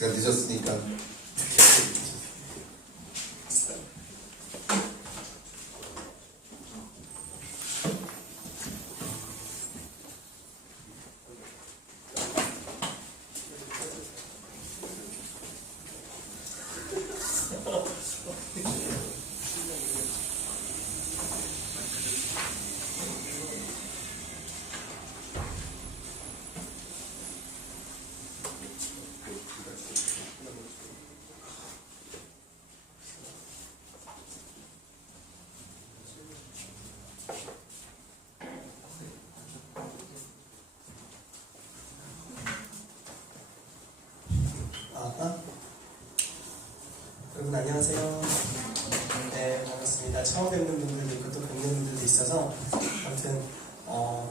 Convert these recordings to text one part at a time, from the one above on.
제가 늦었으니까. 여러분 안녕하세요. 네, 반갑습니다. 처음 뵙는 분들도 있고 또 뵙는 분들도 있어서 아무튼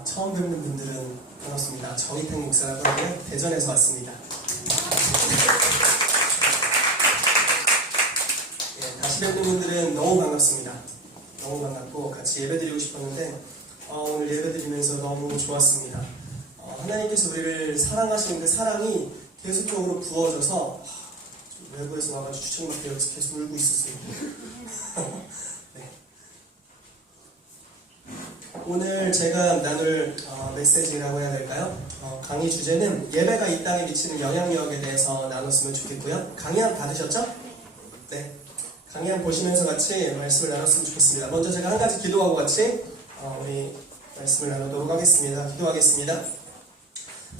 처음 뵙는 분들은 반갑습니다. 정희택 목사라고 하고요. 대전에서 왔습니다. 네, 다시 뵙는 분들은 너무 반갑습니다. 너무 반갑고 같이 예배드리고 싶었는데 오늘 예배드리면서 너무 좋았습니다. 하나님께서 우리를 사랑하시는 그 사랑이 계속적으로 부어져서 외부에서 와가지고 주책맞게 여기서 계속 울고 있었어요. 네. 오늘 제가 나눌 메시지라고 해야 될까요? 강의 주제는 예배가 이 땅에 미치는 영향력에 대해서 나눴으면 좋겠고요. 강의 받으셨죠? 네. 강의 보시면서 같이 말씀을 나눴으면 좋겠습니다. 먼저 제가 한 가지 기도하고 같이 우리 말씀을 나누도록 하겠습니다. 기도하겠습니다.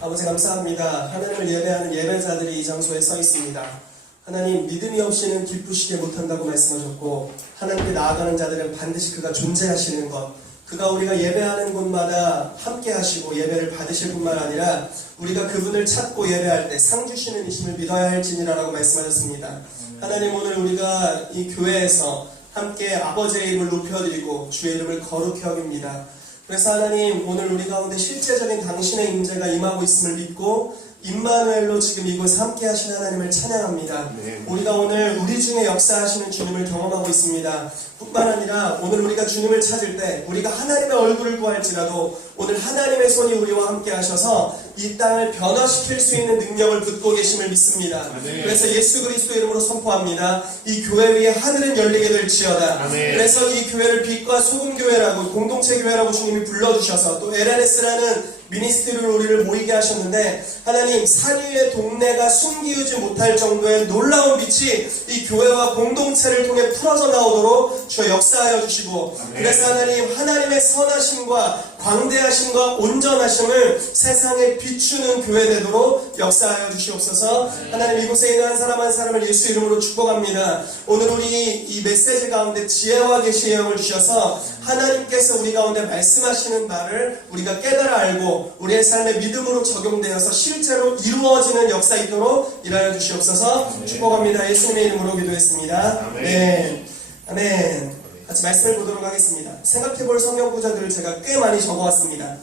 아버지 감사합니다. 하나님을 예배하는 예배자들이 이 장소에 서 있습니다. 하나님, 믿음이 없이는 기쁘시게 못한다고 말씀하셨고 하나님께 나아가는 자들은 반드시 그가 존재하시는 것, 그가 우리가 예배하는 곳마다 함께 하시고 예배를 받으실 뿐만 아니라 우리가 그분을 찾고 예배할 때 상 주시는 이심을 믿어야 할지니라라고 말씀하셨습니다. 하나님, 오늘 우리가 이 교회에서 함께 아버지의 이름을 높여드리고 주의 이름을 거룩히 여깁니다. 그래서 하나님, 오늘 우리 가운데 실제적인 당신의 임재가 임하고 있음을 믿고 임마누엘로 지금 이곳 함께 하신 하나님을 찬양합니다. 네. 우리가 오늘 우리 중에 역사하시는 주님을 경험하고 있습니다. 뿐만 아니라 오늘 우리가 주님을 찾을 때 우리가 하나님의 얼굴을 구할지라도 오늘 하나님의 손이 우리와 함께 하셔서 이 땅을 변화시킬 수 있는 능력을 붙고 계심을 믿습니다. 네. 그래서 예수 그리스도 이름으로 선포합니다. 이 교회 위에 하늘은 열리게 될지어다. 네. 그래서 이 교회를 빛과 소금 교회라고 공동체 교회라고 주님이 불러주셔서 또 LNS라는 미니스트리를 우리를 모이게 하셨는데 하나님, 산 위의 동네가 숨기우지 못할 정도의 놀라운 빛이 이 교회와 공동체를 통해 풀어져 나오도록 주여 역사하여 주시고 그래서 하나님, 하나님의 선하심과 광대하심과 온전하심을 세상에 비추는 교회 되도록 역사하여 주시옵소서. 하나님, 이곳에 있는 한 사람 한 사람을 예수 이름으로 축복합니다. 오늘 우리 이 메시지 가운데 지혜와 계시의 영을 주셔서 하나님께서 우리 가운데 말씀하시는 말을 우리가 깨달아 알고 우리의 삶에 믿음으로 적용되어서 실제로 이루어지는 역사 있도록 일하여 주시옵소서. 축복합니다. 예수님의 이름으로 기도했습니다. 아멘. 아멘. 같이 말씀을 보도록 하겠습니다. 생각해볼 성경 구절들을 제가 꽤 많이 적어왔습니다.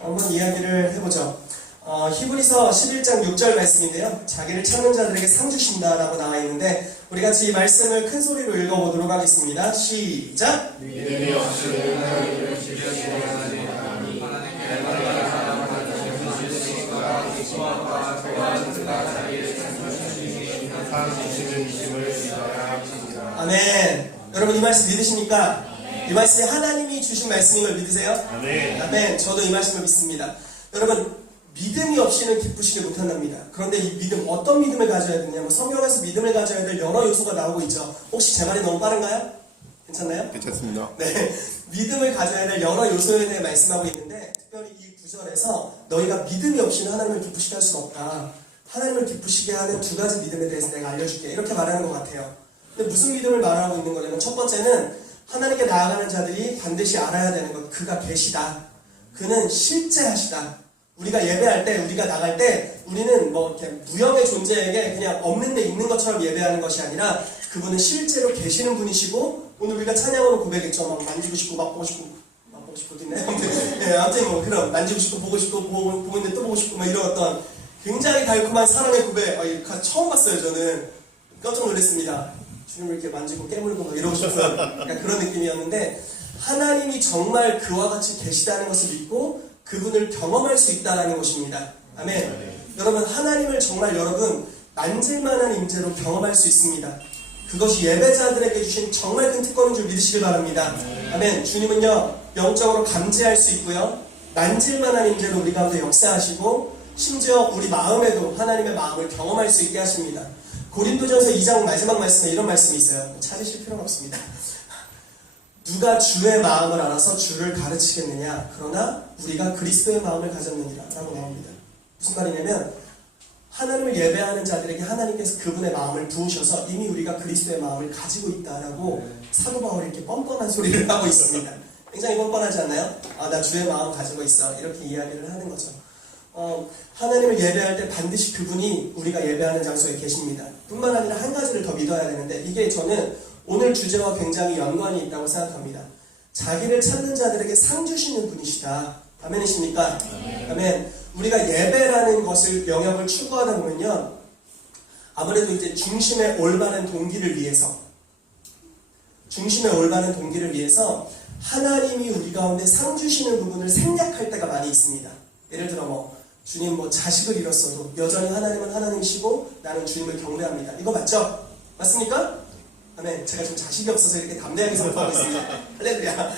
한번 이야기를 해보죠. 히브리서 11장 6절 말씀인데요. 자기를 찾는 자들에게 상 주신다라고 나와 있는데 우리 같이 이 말씀을 큰 소리로 읽어보도록 하겠습니다. 시작! 믿음이 없으면 하나님을 지키시는 하나님 소망과 도와주는 자기를 찾으시는 상 이심을 믿어야 합니다. 아멘. 여러분 이 말씀 믿으십니까? 이 말씀이 하나님이 주신 말씀인 걸 믿으세요? 아멘. 아멘. 저도 이 말씀을 믿습니다. 여러분, 믿음이 없이는 기쁘시게 못한답니다. 그런데 이 믿음, 어떤 믿음을 가져야 되냐면 성경에서 믿음을 가져야 될 여러 요소가 나오고 있죠. 혹시 제 말이 너무 빠른가요? 괜찮나요? 괜찮습니다. 네. 믿음을 가져야 될 여러 요소에 대해 말씀하고 있는데 특별히 이 구절에서 너희가 믿음이 없이는 하나님을 기쁘시게 할 수가 없다. 하나님을 기쁘시게 하는 두 가지 믿음에 대해서 내가 알려줄게. 이렇게 말하는 것 같아요. 근데 무슨 믿음을 말하고 있는 거냐면 첫 번째는 하나님께 나아가는 자들이 반드시 알아야 되는 것, 그가 계시다. 그는 실제하시다. 우리가 예배할 때, 우리가 나갈 때 우리는 뭐 이렇게 무형의 존재에게 그냥 없는 데 있는 것처럼 예배하는 것이 아니라 그분은 실제로 계시는 분이시고 오늘 우리가 찬양으로 고백했죠. 막 만지고 싶고 맛보고 싶고 맛보고 싶고도 있네. 아무튼 뭐 그런 만지고 싶고 보고 싶고 보고 있는데 또 보고 싶고 막 이런 어떤 굉장히 달콤한 사랑의 고백 처음 봤어요. 저는 깜짝 놀랐습니다. 주님을 이렇게 만지고 깨물고 막 이러고 싶은 약간 그런 느낌이었는데 하나님이 정말 그와 같이 계시다는 것을 믿고 그분을 경험할 수 있다는 것입니다. 아멘. 여러분, 하나님을 정말 여러분 만질만한 임재로 경험할 수 있습니다. 그것이 예배자들에게 주신 정말 큰 특권인 줄 믿으시길 바랍니다. 아멘. 주님은요, 영적으로 감지할 수 있고요, 만질만한 임재로 우리 가운데 역사하시고, 심지어 우리 마음에도 하나님의 마음을 경험할 수 있게 하십니다. 고린도전서 2장 마지막 말씀에 이런 말씀이 있어요. 찾으실 필요는 없습니다. 누가 주의 마음을 알아서 주를 가르치겠느냐? 그러나 우리가 그리스도의 마음을 가졌느니라 라고 나옵니다. 무슨 말이냐면 하나님을 예배하는 자들에게 하나님께서 그분의 마음을 부으셔서 이미 우리가 그리스도의 마음을 가지고 있다라고 사도 바울이 이렇게 뻔뻔한 소리를 하고 있습니다. 굉장히 뻔뻔하지 않나요? 아, 나 주의 마음 가지고 있어. 이렇게 이야기를 하는 거죠. 하나님을 예배할 때 반드시 그분이 우리가 예배하는 장소에 계십니다. 뿐만 아니라 한 가지를 더 믿어야 되는데, 이게 저는 오늘 주제와 굉장히 연관이 있다고 생각합니다. 자기를 찾는 자들에게 상 주시는 분이시다. 아멘이십니까? 아멘. 우리가 예배라는 것을 영역을 추구하다 보면요, 아무래도 이제 중심의 올바른 동기를 위해서 하나님이 우리 가운데 상 주시는 부분을 생략할 때가 많이 있습니다. 예를 들어 주님 자식을 잃었어도 여전히 하나님은 하나님이시고 나는 주님을 경배합니다. 이거 맞죠? 맞습니까? 아멘. 제가 지금 자식이 없어서 이렇게 담대하게 선포하고 있습니다. 할렐루야.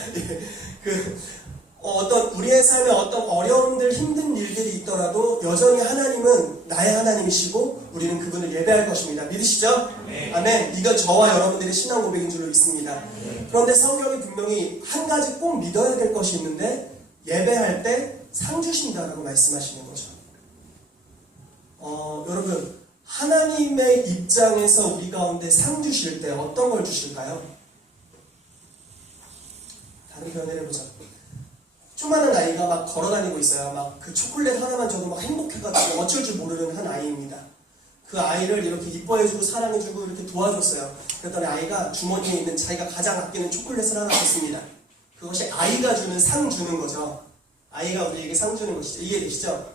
우리의 삶에 어떤 어려움들, 힘든 일들이 있더라도 여전히 하나님은 나의 하나님이시고 우리는 그분을 예배할 것입니다. 믿으시죠? 아멘. 이건 저와 여러분들의 신앙 고백인 줄로 믿습니다. 그런데 성경이 분명히 한 가지 꼭 믿어야 될 것이 있는데, 예배할 때 상 주신다라고 말씀하시는 거죠. 여러분, 하나님의 입장에서 우리 가운데 상 주실 때 어떤 걸 주실까요? 다른 표현을 해보자. 조그마한 아이가 막 걸어다니고 있어요. 막 그 초콜릿 하나만 줘도 막 행복해가지고 어쩔 줄 모르는 한 아이입니다. 그 아이를 이렇게 이뻐해주고 사랑해주고 이렇게 도와줬어요. 그랬더니 아이가 주머니에 있는 자기가 가장 아끼는 초콜릿을 하나 줬습니다. 그것이 아이가 주는 상 주는 거죠. 아이가 우리에게 상 주는 것이죠. 이해되시죠?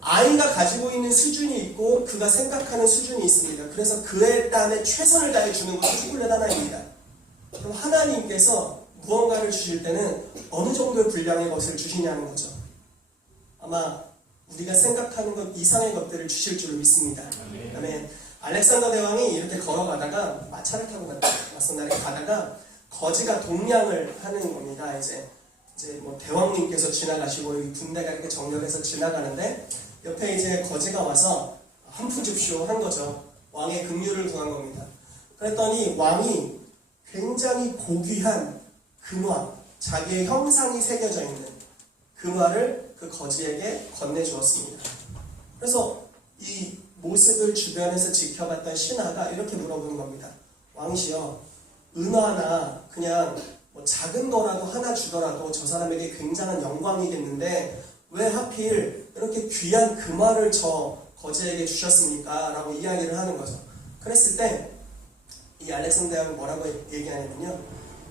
아이가 가지고 있는 수준이 있고 그가 생각하는 수준이 있습니다. 그래서 그의 땀에 최선을 다해 주는 것이 초콜릿 하나입니다. 그럼 하나님께서 무언가를 주실 때는 어느 정도의 분량의 것을 주시냐는 거죠. 아마 우리가 생각하는 것 이상의 것들을 주실 줄로 믿습니다. 아멘. 알렉산더 대왕이 이렇게 걸어가다가 마차를 타고 맞선날에 가다가 거지가 동냥을 하는 겁니다. 이제 대왕님께서 지나가시고 이 군대가 이렇게 정렬해서 지나가는데 옆에 이제 거지가 와서 한 푼 줍쇼 한 거죠. 왕의 긍휼을 구한 겁니다. 그랬더니 왕이 굉장히 고귀한 금화, 자기의 형상이 새겨져 있는 금화를 그 거지에게 건네주었습니다. 그래서 이 모습을 주변에서 지켜봤던 신하가 이렇게 물어보는 겁니다. 왕이시여, 은화나 그냥 작은 거라도 하나 주더라도 저 사람에게 굉장한 영광이겠는데 왜 하필 이렇게 귀한 금화를 저 거지에게 주셨습니까? 라고 이야기를 하는 거죠. 그랬을 때 이 알렉산더 대왕이 뭐라고 얘기하냐면요,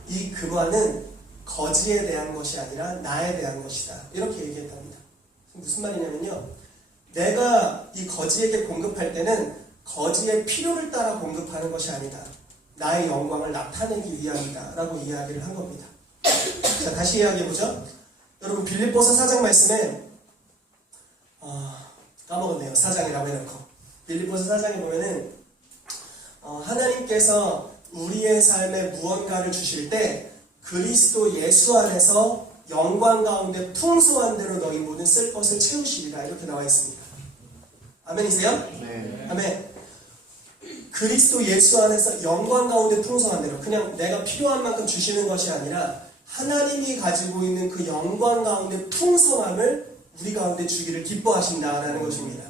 이 금화는 거지에 대한 것이 아니라 나에 대한 것이다. 이렇게 얘기했답니다. 무슨 말이냐면요, 내가 이 거지에게 공급할 때는 거지의 필요를 따라 공급하는 것이 아니다. 나의 영광을 나타내기 위함이다. 라고 이야기를 한 겁니다. 자, 다시 이야기해보죠. 여러분, 빌립보서 4장 말씀에 까먹었네요. 4장이라고 해놓고. 빌립보서 4장에 보면은 하나님께서 우리의 삶에 무언가를 주실 때 그리스도 예수 안에서 영광 가운데 풍성한 대로 너희 모든 쓸 것을 채우시리라. 이렇게 나와 있습니다. 아멘이세요? 네. 아멘. 그리스도 예수 안에서 영광 가운데 풍성한 대로, 그냥 내가 필요한 만큼 주시는 것이 아니라 하나님이 가지고 있는 그 영광 가운데 풍성함을 우리 가운데 주기를 기뻐하신다라는 것입니다.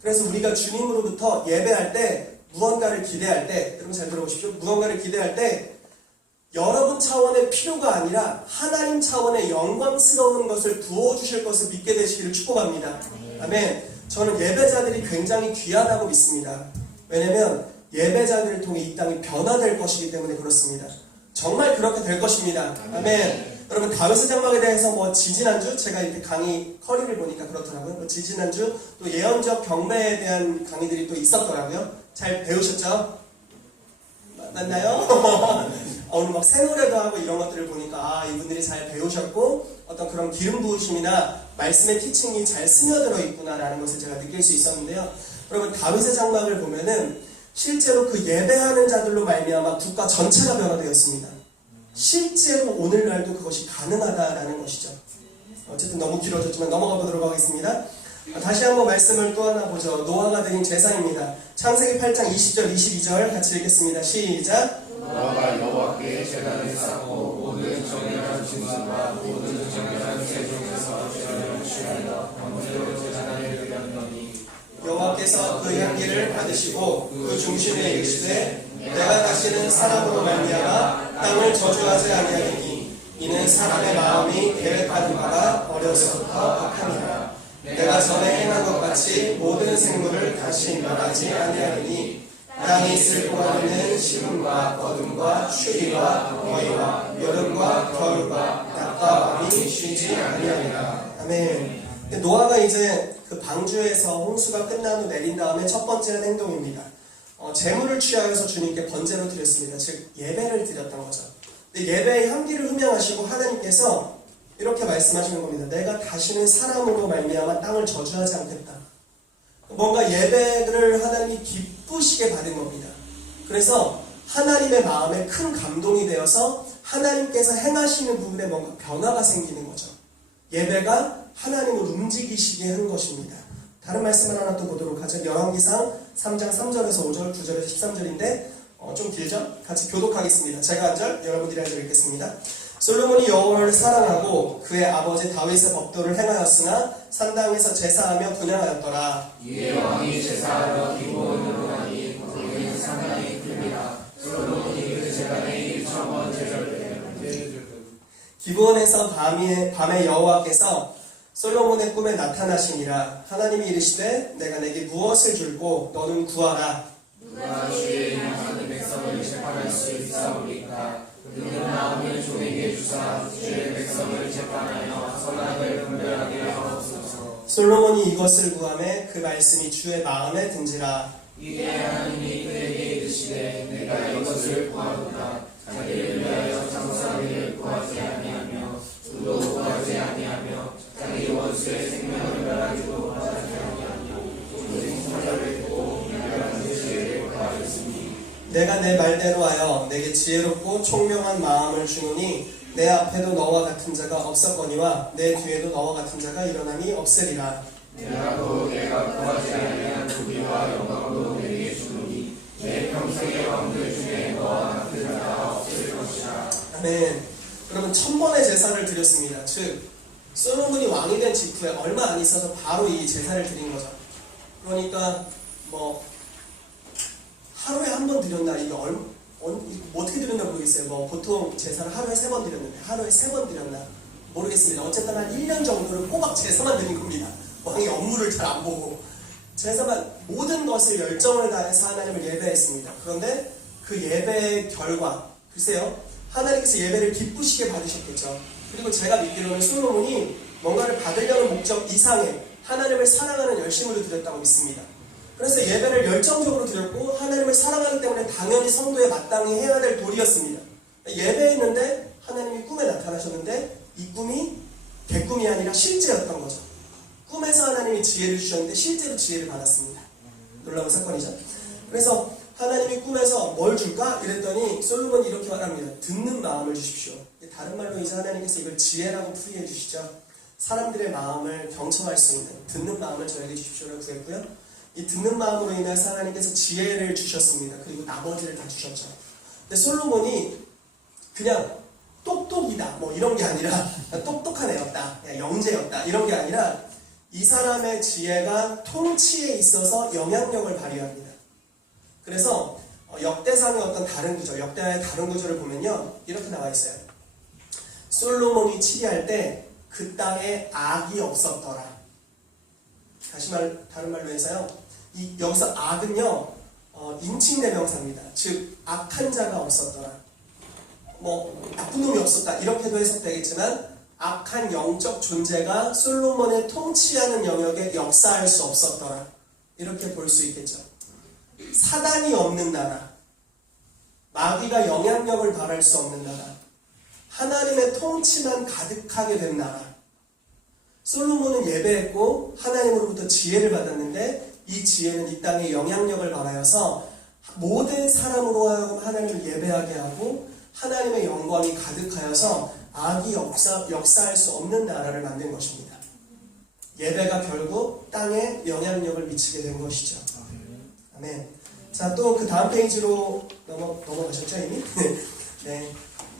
그래서 우리가 주님으로부터 예배할 때, 무언가를 기대할 때, 여러분 잘 들어보십시오. 무언가를 기대할 때 여러분 차원의 필요가 아니라 하나님 차원의 영광스러운 것을 부어주실 것을 믿게 되시기를 축복합니다. 아멘. 저는 예배자들이 굉장히 귀하다고 믿습니다. 왜냐면 예배자들을 통해 이 땅이 변화될 것이기 때문에 그렇습니다. 정말 그렇게 될 것입니다. 아멘. 여러분, 다윗의 장막에 대해서 지지난주 제가 이렇게 강의 커리를 보니까 그렇더라고요. 지지난주 또 예언적 경배에 대한 강의들이 또 있었더라고요. 잘 배우셨죠? 맞나요? 오늘 새 노래도 하고 이런 것들을 보니까 이분들이 잘 배우셨고 어떤 그런 기름 부으심이나 말씀의 티칭이 잘 스며들어 있구나라는 것을 제가 느낄 수 있었는데요. 여러분 다윗의 장막을 보면은 실제로 그 예배하는 자들로 말미암아 국가 전체가 변화되었습니다. 실제로 오늘날도 그것이 가능하다라는 것이죠. 어쨌든 너무 길어졌지만 넘어가 보도록 하겠습니다. 다시 한번 말씀을 또 하나 보죠. 노아가 드린 제사입니다. 창세기 8장 20절 22절 같이 읽겠습니다. 시작. 노아가 여호와께 제단을 쌓고 모든 정결한 짐승과 모든 정결한 새 중에서 제단을 취하여 번제로 제단을 드렸더니 여호와께서 그 향기를 받으시고 그 중심에 이르시되 내가 다시는 사람으로 말미암아 땅을 저주하지 아니하리니 이는 사람의 마음이 계획하는 바가 어려서부터 악함이라. 내가 전에 행한 것 같이 모든 생물을 다시 멸하지 아니하리니 땅에 있을 동안에는 심음과 거둠과 추위와 더위와 여름과 겨울과 낮과 밤이 쉬지 아니하리라. 아멘. 노아가 이제 그 방주에서 홍수가 끝난 후 내린 다음에 첫 번째 행동입니다. 제물을 취하여서 주님께 번제로 드렸습니다. 즉 예배를 드렸던 거죠. 근데 예배의 향기를 흠양하시고 하나님께서 이렇게 말씀하시는 겁니다. 내가 다시는 사람으로 말미암아 땅을 저주하지 않겠다. 뭔가 예배를 하나님이 기쁘시게 받은 겁니다. 그래서 하나님의 마음에 큰 감동이 되어서 하나님께서 행하시는 부분에 뭔가 변화가 생기는 거죠. 예배가 하나님을 움직이시게 한 것입니다. 다른 말씀을 하나 또 보도록 하죠. 열왕기상 3장 3절에서 5절, 9절에서 13절인데 좀 길죠? 같이 교독하겠습니다. 제가 한 절, 여러분들이 한 절 읽겠습니다. 솔로몬이 여호와를 사랑하고 그의 아버지 다윗의 법도를 행하였으나 산당에서 제사하며 분향하였더라. 이에 왕이 제사하러 기브온으로 가니 거기는 산당이 큽니다. 솔로몬이 그 제단에 1,000번 제절되었는데 기브온에서 밤에 여호와께서 솔로몬의 꿈에 나타나시니라. 하나님이 이르시되 내가 내게 무엇을 줄고 너는 구하라. 누가 주의 향하는 백성을 재판할 수 있사오리까. 그는 마음을 종에게 주사 주의 백성을 재판하여 선악을 분별하게 하옵소서. 솔로몬이 이것을 구하매 그 말씀이 주의 마음에 든지라. 이에 하나님이 그에게 이르시되 내가 이것을 구하노라. 자기를 위하여 장사하기를 구하지 아니하며 주도 구하지 아니하며 자기 원수의 생명을 멸하기도 하지 아니하며 오직 사자를 듣고 유일한 지혜를 구하였으니 내가 내 말대로 하여 내게 지혜롭고 총명한 마음을 주노니 내 앞에도 너와 같은 자가 없었거니와 내 뒤에도 너와 같은 자가 일어남이 없으리라. 내가 구하지 아니한 부귀와 영광도 내게 주노니 내 평생의 왕들 중에 너와 같은 자가 없을 것이라. 아멘. 여러분 1000번의 제사를 드렸습니다. 즉 솔로몬이 왕이 된 직후에 얼마 안 있어서 바로 이 제사를 드린 거죠. 그러니까 뭐 하루에 한 번 드렸나 이거 어떻게 드렸나 모르겠어요. 뭐 보통 제사를 하루에 3번 드렸는데 하루에 3번 드렸나 모르겠습니다. 어쨌든 한 1년 정도를 꼬박 제사만 드린 겁니다. 왕이 업무를 잘 안 보고 제사만 모든 것을 열정을 다해서 하나님을 예배했습니다. 그런데 그 예배의 결과 글쎄요. 하나님께서 예배를 기쁘시게 받으셨겠죠. 그리고 제가 믿기로는 솔로몬이 뭔가를 받으려는 목적 이상의 하나님을 사랑하는 열심으로 드렸다고 믿습니다. 그래서 예배를 열정적으로 드렸고 하나님을 사랑하기 때문에 당연히 성도에 마땅히 해야 될 도리였습니다. 예배했는데 하나님이 꿈에 나타나셨는데 이 꿈이 개꿈이 아니라 실제였던 거죠. 꿈에서 하나님이 지혜를 주셨는데 실제로 지혜를 받았습니다. 놀라운 사건이죠. 그래서 하나님이 꿈에서 뭘 줄까? 이랬더니 솔로몬이 이렇게 말합니다. 듣는 마음을 주십시오. 다른 말로 이제 하나님께서 이걸 지혜라고 풀이해 주시죠. 사람들의 마음을 경청할 수 있는 듣는 마음을 저에게 주십시오라고 구했고요. 이 듣는 마음으로 인해서 하나님께서 지혜를 주셨습니다. 그리고 나머지를 다 주셨죠. 근데 솔로몬이 그냥 똑똑이다 뭐 이런 게 아니라 똑똑한 애였다, 영재였다 이런 게 아니라 이 사람의 지혜가 통치에 있어서 영향력을 발휘합니다. 그래서 역대상의 어떤 다른 구절, 역대의 다른 구절을 보면요 이렇게 나와 있어요. 솔로몬이 치리할 때 그 땅에 악이 없었더라. 다른 말로 해서요. 여기서 악은요 인칭대명사입니다. 즉 악한 자가 없었더라. 뭐 나쁜 놈이 없었다 이렇게도 해석되겠지만 악한 영적 존재가 솔로몬의 통치하는 영역에 역사할 수 없었더라. 이렇게 볼 수 있겠죠. 사단이 없는 나라, 마귀가 영향력을 발할 수 없는 나라, 하나님의 통치만 가득하게 된 나라. 솔로몬은 예배했고 하나님으로부터 지혜를 받았는데 이 지혜는 이 땅에 영향력을 발하여서 모든 사람으로 하여금 하나님을 예배하게 하고 하나님의 영광이 가득하여서 악이 역사할 수 없는 나라를 만든 것입니다. 예배가 결국 땅에 영향력을 미치게 된 것이죠. 아멘. 자, 또 그 다음 페이지로 넘어가셨죠 이미? 네.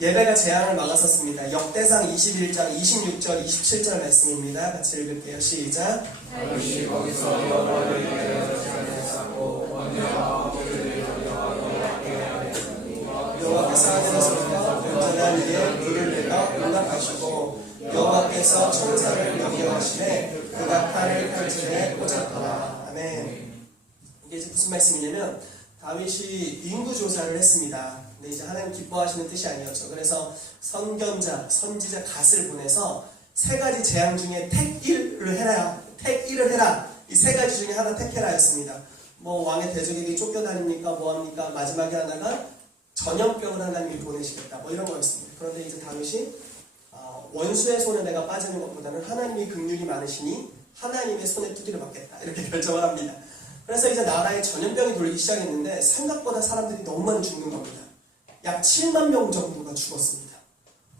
예배가 재앙을 막았었습니다. 역대상 21장 26절 27절 말씀입니다. 같이 읽을게요. 시작. 다윗이 거기서 여호와를 위하여 제단을 쌓고 언제와 어제를 여호와께 하였으니 여호와께서 하늘에서부터 온전한 이에 불을 내어 응답하시고 여호와께서 천사를 명령하시되 그가 칼을 칼질에 꽂았더라. 아멘. 이게 이제 무슨 말씀이냐면 다윗이 인구 조사를 했습니다. 근데 이제 하나님 기뻐하시는 뜻이 아니었죠. 그래서 선견자, 선지자 갓을 보내서 세 가지 재앙 중에 택일을 해라. 이 세 가지 중에 하나 택해라 했습니다. 뭐 왕의 대적에게 쫓겨다닙니까? 뭐합니까? 마지막에 하나가 전염병을 하나님이 보내시겠다. 뭐 이런 거였습니다. 그런데 이제 다윗이 원수의 손에 내가 빠지는 것보다는 하나님이 긍휼이 많으시니 하나님의 손에 두드려 맞겠다. 이렇게 결정을 합니다. 그래서 이제 나라에 전염병이 돌기 시작했는데 생각보다 사람들이 너무 많이 죽는 겁니다. 약 7만 명 정도가 죽었습니다.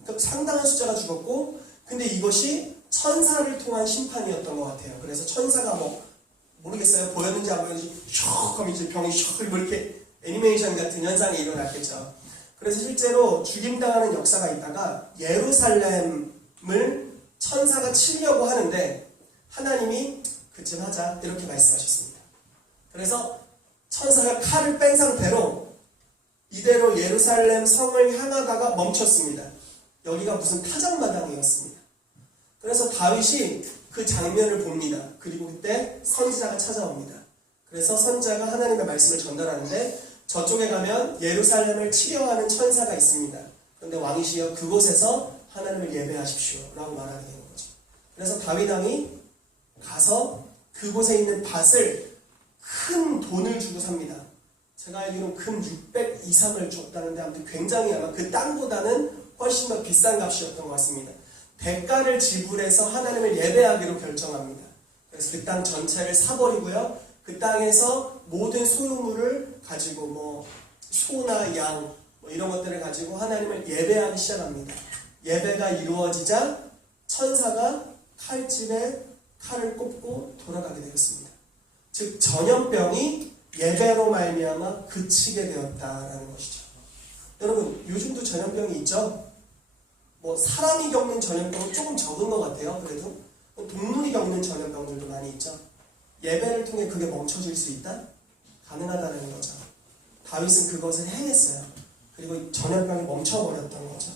그러니까 상당한 숫자가 죽었고, 근데 이것이 천사를 통한 심판이었던 것 같아요. 그래서 천사가 모르겠어요. 보였는지 안 보였는지 슉 하면 이제 병이 슉 이렇게 애니메이션 같은 현상이 일어났겠죠. 그래서 실제로 죽임당하는 역사가 있다가 예루살렘을 천사가 치려고 하는데 하나님이 그쯤 하자 이렇게 말씀하셨습니다. 그래서 천사가 칼을 뺀 상태로 이대로 예루살렘 성을 향하다가 멈췄습니다. 여기가 무슨 타작마당이었습니다. 그래서 다윗이 그 장면을 봅니다. 그리고 그때 선지자가 찾아옵니다. 그래서 선지자가 하나님의 말씀을 전달하는데 저쪽에 가면 예루살렘을 치려하는 천사가 있습니다. 그런데 왕이시여 그곳에서 하나님을 예배하십시오 라고 말하게 되는 거죠. 그래서 다윗 왕이 가서 그곳에 있는 밭을 큰 돈을 주고 삽니다. 제가 알기로는 금 600 이상을 줬다는데 아무튼 굉장히 아마 그 땅보다는 훨씬 더 비싼 값이었던 것 같습니다. 대가를 지불해서 하나님을 예배하기로 결정합니다. 그래서 그 땅 전체를 사버리고요. 그 땅에서 모든 소유물을 가지고 소나 양 이런 것들을 가지고 하나님을 예배하기 시작합니다. 예배가 이루어지자 천사가 칼집에 칼을 꼽고 돌아가게 되었습니다. 즉 전염병이 예배로 말미암아 그치게 되었다라는 것이죠. 여러분 요즘도 전염병이 있죠? 사람이 겪는 전염병은 조금 적은 것 같아요. 그래도 동물이 겪는 전염병들도 많이 있죠. 예배를 통해 그게 멈춰질 수 있다? 가능하다는 거죠. 다윗은 그것을 행했어요. 그리고 전염병이 멈춰버렸던 거죠.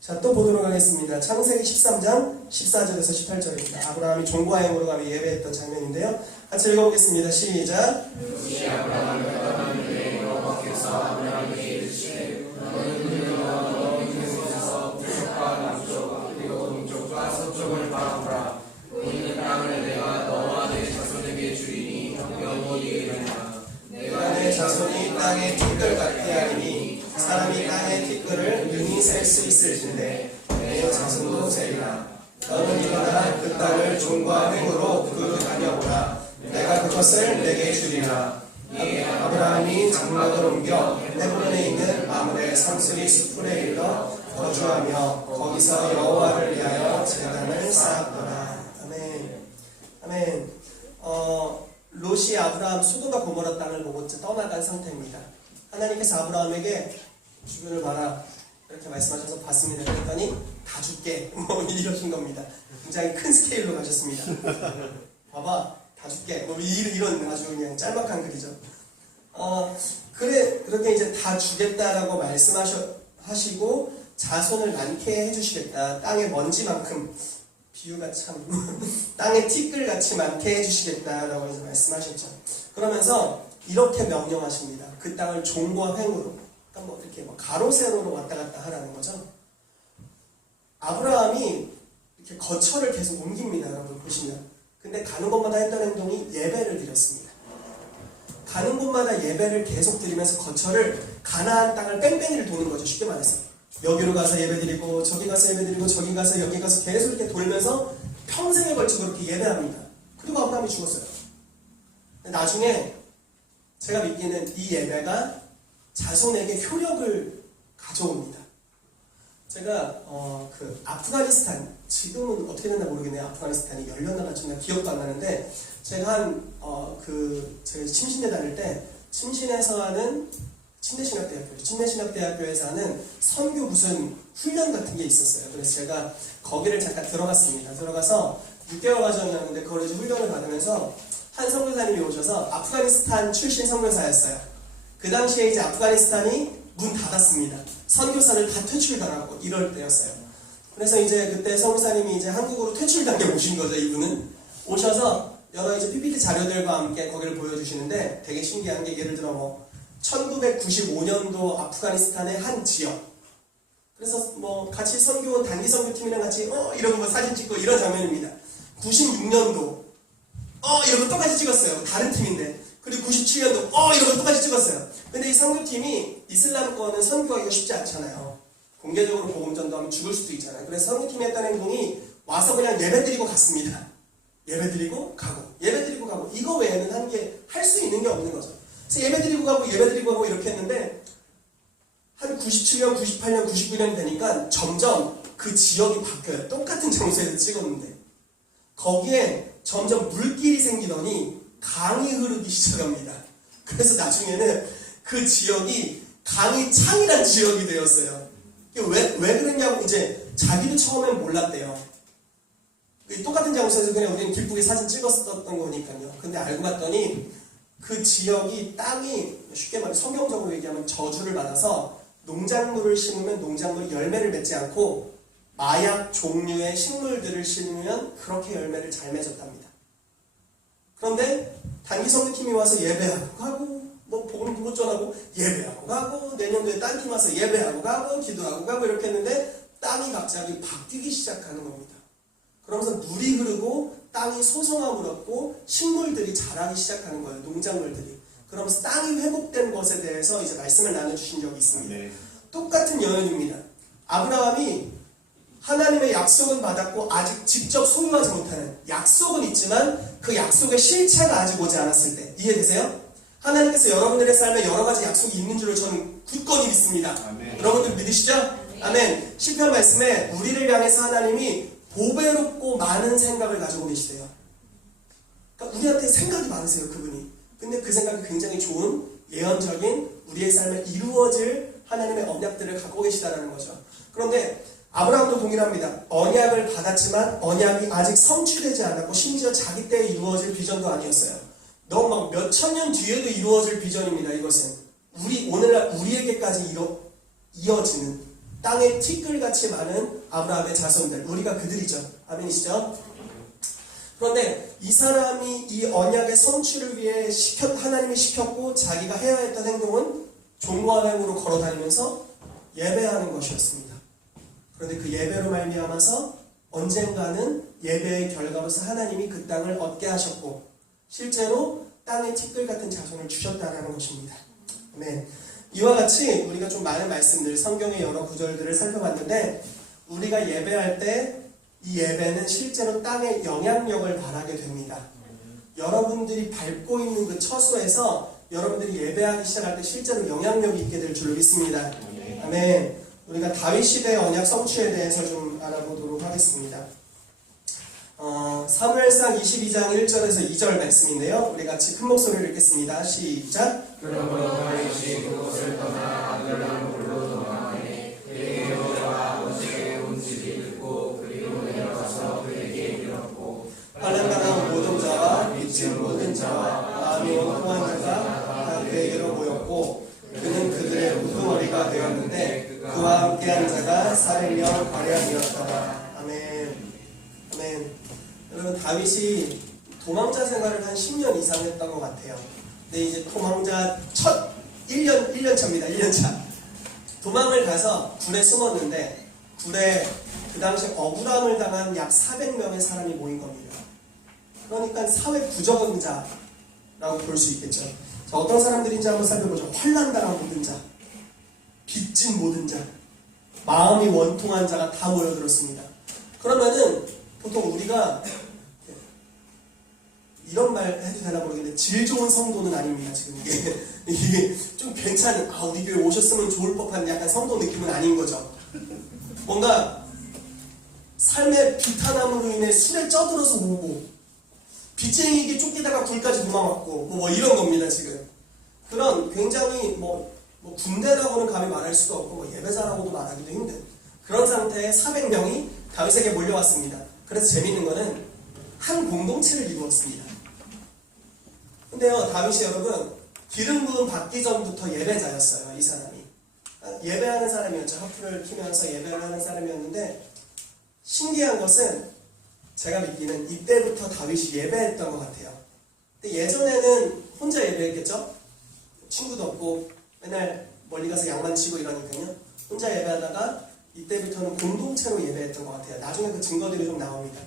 자, 또 보도록 하겠습니다. 창세기 13장 14절에서 18절입니다. 아브라함이 종과 행으로 가며 예배했던 장면인데요. 같이 읽어보겠습니다. 시작. 이 아브라함을 떠난 후에 여호와께서 아브라함에게 이르시되 너는 눈으로 너 있는 곳에서 북쪽과 남쪽 그리고 동쪽과 서쪽을 바라보라. 보이는 땅을 내가 너와 내 자손에게 주리니 영원히 이르리라. 내가 내 자손이 땅의 티끌 같게 하리니 사람이 땅의 티끌을 능히 셀 수 있을진데 내 자손도 세리라. 너는 일어나 그 땅을 종과 횡으로 두루 다녀보라. 내가 그것을 내게 주리라. 아브라함이 장막을 옮겨 헤브론에 있는 마므레 상수리 숲풀에 이르러 거주하며 거기서 여호와를 위하여 제단을 쌓았더라. 아멘. 아멘. 롯이 아브라함 소돔과 고모라 땅을 보고 떠나간 상태입니다. 하나님께서 아브라함에게 주변을 봐라 이렇게 말씀하셔서 봤습니다. 그랬더니 다 줄게 이러신 겁니다. 굉장히 큰 스케일로 가셨습니다. 봐봐 다 줄게 이런 아주 그냥 짤막한 글이죠. 그렇게 이제 다 주겠다라고 말씀하시고 자손을 많게 해주시겠다. 땅의 먼지만큼 비유가 참 땅의 티끌같이 많게 해주시겠다라고 해서 말씀하셨죠. 그러면서 이렇게 명령하십니다. 그 땅을 종과 횡으로 그러니까 이렇게 가로 세로로 왔다 갔다 하라는 거죠. 아브라함이 이렇게 거처를 계속 옮깁니다. 여러분 보시면. 근데 가는 곳마다 했던 행동이 예배를 드렸습니다. 가는 곳마다 예배를 계속 드리면서 거처를 가나안 땅을 뺑뺑이를 도는 거죠. 쉽게 말해서. 여기로 가서 예배드리고 저기 가서 예배드리고 저기 가서 여기 가서 계속 이렇게 돌면서 평생에 걸쳐 그렇게 예배합니다. 그리고 아브라함이 죽었어요. 나중에 제가 믿기는 이 예배가 자손에게 효력을 가져옵니다. 제가 그 아프가니스탄, 지금은 어떻게 됐나 모르겠네요. 아프가니스탄이 열렸나 마쳤나 기억도 안 나는데, 제가 제가 침신대 다닐 때 침신에서 하는 침례신학대학교에서 하는 선교 무슨 훈련 같은 게 있었어요. 그래서 제가 거기를 잠깐 들어갔습니다. 들어가서 6개월 과정이었는데 그걸 이제 훈련을 받으면서 한 선교사님이 오셔서 아프가니스탄 출신 선교사였어요. 그 당시에 이제 아프가니스탄이 문 닫았습니다. 선교사를 다 퇴출당하고 이럴 때였어요. 그래서 이제 그때 선교사님이 이제 한국으로 퇴출당 게 오신 거죠. 이분은 오셔서 여러 이제 PPT 자료들과 함께 거기를 보여주시는데 되게 신기한 게, 예를 들어 뭐 1995년도 아프가니스탄의 한 지역, 그래서 뭐 같이 선교원 단기 선교팀이랑 같이 이런 거 사진 찍고 이런 장면입니다. 96년도 이런 거 똑같이 찍었어요. 다른 팀인데. 그리고 97년도 이런 거 똑같이 찍었어요. 근데 이 선교팀이 이슬람권은 선교하기가 쉽지 않잖아요. 공개적으로 복음 전도하면 죽을 수도 있잖아요. 그래서 선교팀이 했던 행동이 와서 그냥 예배드리고 갔습니다. 예배드리고 가고 예배드리고 가고, 이거 외에는 한 게 할 수 있는 게 없는 거죠. 그래서 예배드리고 가고 이렇게 했는데 한 97년, 98년, 99년 되니까 점점 그 지역이 바뀌어요. 똑같은 장소에서 찍었는데 거기에 점점 물길이 생기더니 강이 흐르기 시작합니다. 그래서 나중에는 그 지역이 강이 창이란 지역이 되었어요. 왜 그랬냐고 이제 자기도 처음엔 몰랐대요. 똑같은 장소에서 그냥 우리는 기쁘게 사진 찍었었던 거니까요. 근데 알고 봤더니 그 지역이 땅이 쉽게 말해 성경적으로 얘기하면 저주를 받아서 농작물을 심으면 농작물이 열매를 맺지 않고 마약 종류의 식물들을 심으면 그렇게 열매를 잘 맺었답니다. 그런데 단기 선교팀이 와서 예배하고 가고 뭐 복음 부고 전하고 예배하고 가고 내년도에 딴 팀 와서 예배하고 가고 기도하고 가고 이렇게 했는데 땅이 갑자기 바뀌기 시작하는 겁니다. 그러면서 물이 흐르고 땅이 소성함을 얻고 식물들이 자라기 시작하는 거예요. 농작물들이. 그러면서 땅이 회복된 것에 대해서 이제 말씀을 나눠주신 적이 있습니다. 네. 똑같은 여인입니다. 아브라함이 하나님의 약속은 받았고 아직 직접 소유하지 못하는, 약속은 있지만 그 약속의 실체가 아직 오지 않았을 때, 이해되세요? 하나님께서 여러분들의 삶에 여러 가지 약속이 있는 줄을 저는 굳건히 믿습니다. 아멘. 여러분들 믿으시죠? 아멘. 시편 말씀에 우리를 향해서 하나님이 보배롭고 많은 생각을 가지고 계시대요. 그러니까 우리한테 생각이 많으세요, 그분이. 근데 그 생각이 굉장히 좋은 예언적인 우리의 삶에 이루어질 하나님의 언약들을 갖고 계시다는 거죠. 그런데 아브라함도 동일합니다. 언약을 받았지만 언약이 아직 성취되지 않았고 심지어 자기 때에 이루어질 비전도 아니었어요. 너무 막 몇천 년 뒤에도 이루어질 비전입니다. 이것은 오늘날 우리에게까지 이어지는 땅에 티끌같이 많은 아브라함의 자손들, 우리가 그들이죠. 아멘이시죠? 그런데 이 사람이 이 언약의 성취를 위해 하나님이 시켰고 자기가 해야 했던 행동은 종과 행으로 걸어다니면서 예배하는 것이었습니다. 그런데 그 예배로 말미암아서 언젠가는 예배의 결과로서 하나님이 그 땅을 얻게 하셨고 실제로 땅에 티끌 같은 자손을 주셨다는 것입니다. 아멘. 이와 같이 우리가 좀 많은 말씀들, 성경의 여러 구절들을 살펴봤는데 우리가 예배할 때 이 예배는 실제로 땅에 영향력을 발하게 됩니다. 여러분들이 밟고 있는 그 처소에서 여러분들이 예배하기 시작할 때 실제로 영향력이 있게 될 줄 믿습니다. 아멘. 우리가 다윗 시대의 언약 성취에 대해서 좀 알아보도록 하겠습니다. 사무엘상 22장 1절에서 2절 말씀인데요. 우리 같이 큰 목소리를 읽겠습니다. 시작. 그러므로 다윗이 그곳을 떠나 아둘람으로 도망하니 그에게 여호와가 아버지에게 온 집이 듣고 그리로 내려가서 그에게 이르렀고 환난당한 모든 자와 미친 모든 자와 마음이 원통한 자가 다 그에게로 모였고 그는 그들의 우두머리가 되었는데 그와 함께한 자가 400명 가량이었더라. 아멘. 아멘. 여러분, 다윗이 도망자 생활을 한 10년 이상 했던 것 같아요. 근데 이제 도망자 첫 1년 차입니다. 1년 차. 도망을 가서 굴에 숨었는데 굴에 그 당시 억울함을 당한 약 400명의 사람이 모인 겁니다. 그러니까 사회 부적응자라고 볼 수 있겠죠. 자, 어떤 사람들인지 한번 살펴보죠. 환난당한 모든 자, 빚진 모든 자, 마음이 원통한 자가 다 모여들었습니다. 그러면은 보통 우리가 이런 말 해도 되나 모르겠는데 질 좋은 성도는 아닙니다. 지금 이게 좀 괜찮은 우리 교회 오셨으면 좋을 법한 약간 성도 느낌은 아닌 거죠. 뭔가 삶의 비탄함으로 인해 술에 쪄들어서 오고 빚쟁이에게 쫓기다가 불까지 도망왔고 뭐 이런 겁니다. 지금 그런 굉장히 뭐 군대라고는 감히 말할 수도 없고 뭐 예배자라고도 말하기도 힘든 그런 상태의 400명이 다윗에게 몰려왔습니다. 그래서 재밌는 거는 한 공동체를 이루었습니다. 근데요, 다윗이 여러분 기름 부음 받기 전부터 예배자였어요. 이 사람이 예배하는 사람이었죠. 하프를 키면서 예배를 하는 사람이었는데 신기한 것은 제가 믿기는 이때부터 다윗이 예배했던 것 같아요. 근데 예전에는 혼자 예배했겠죠? 친구도 없고 맨날 멀리 가서 양만 치고 이러니까요. 혼자 예배하다가 이때부터는 공동체로 예배했던 것 같아요. 나중에 그 증거들이 좀 나옵니다.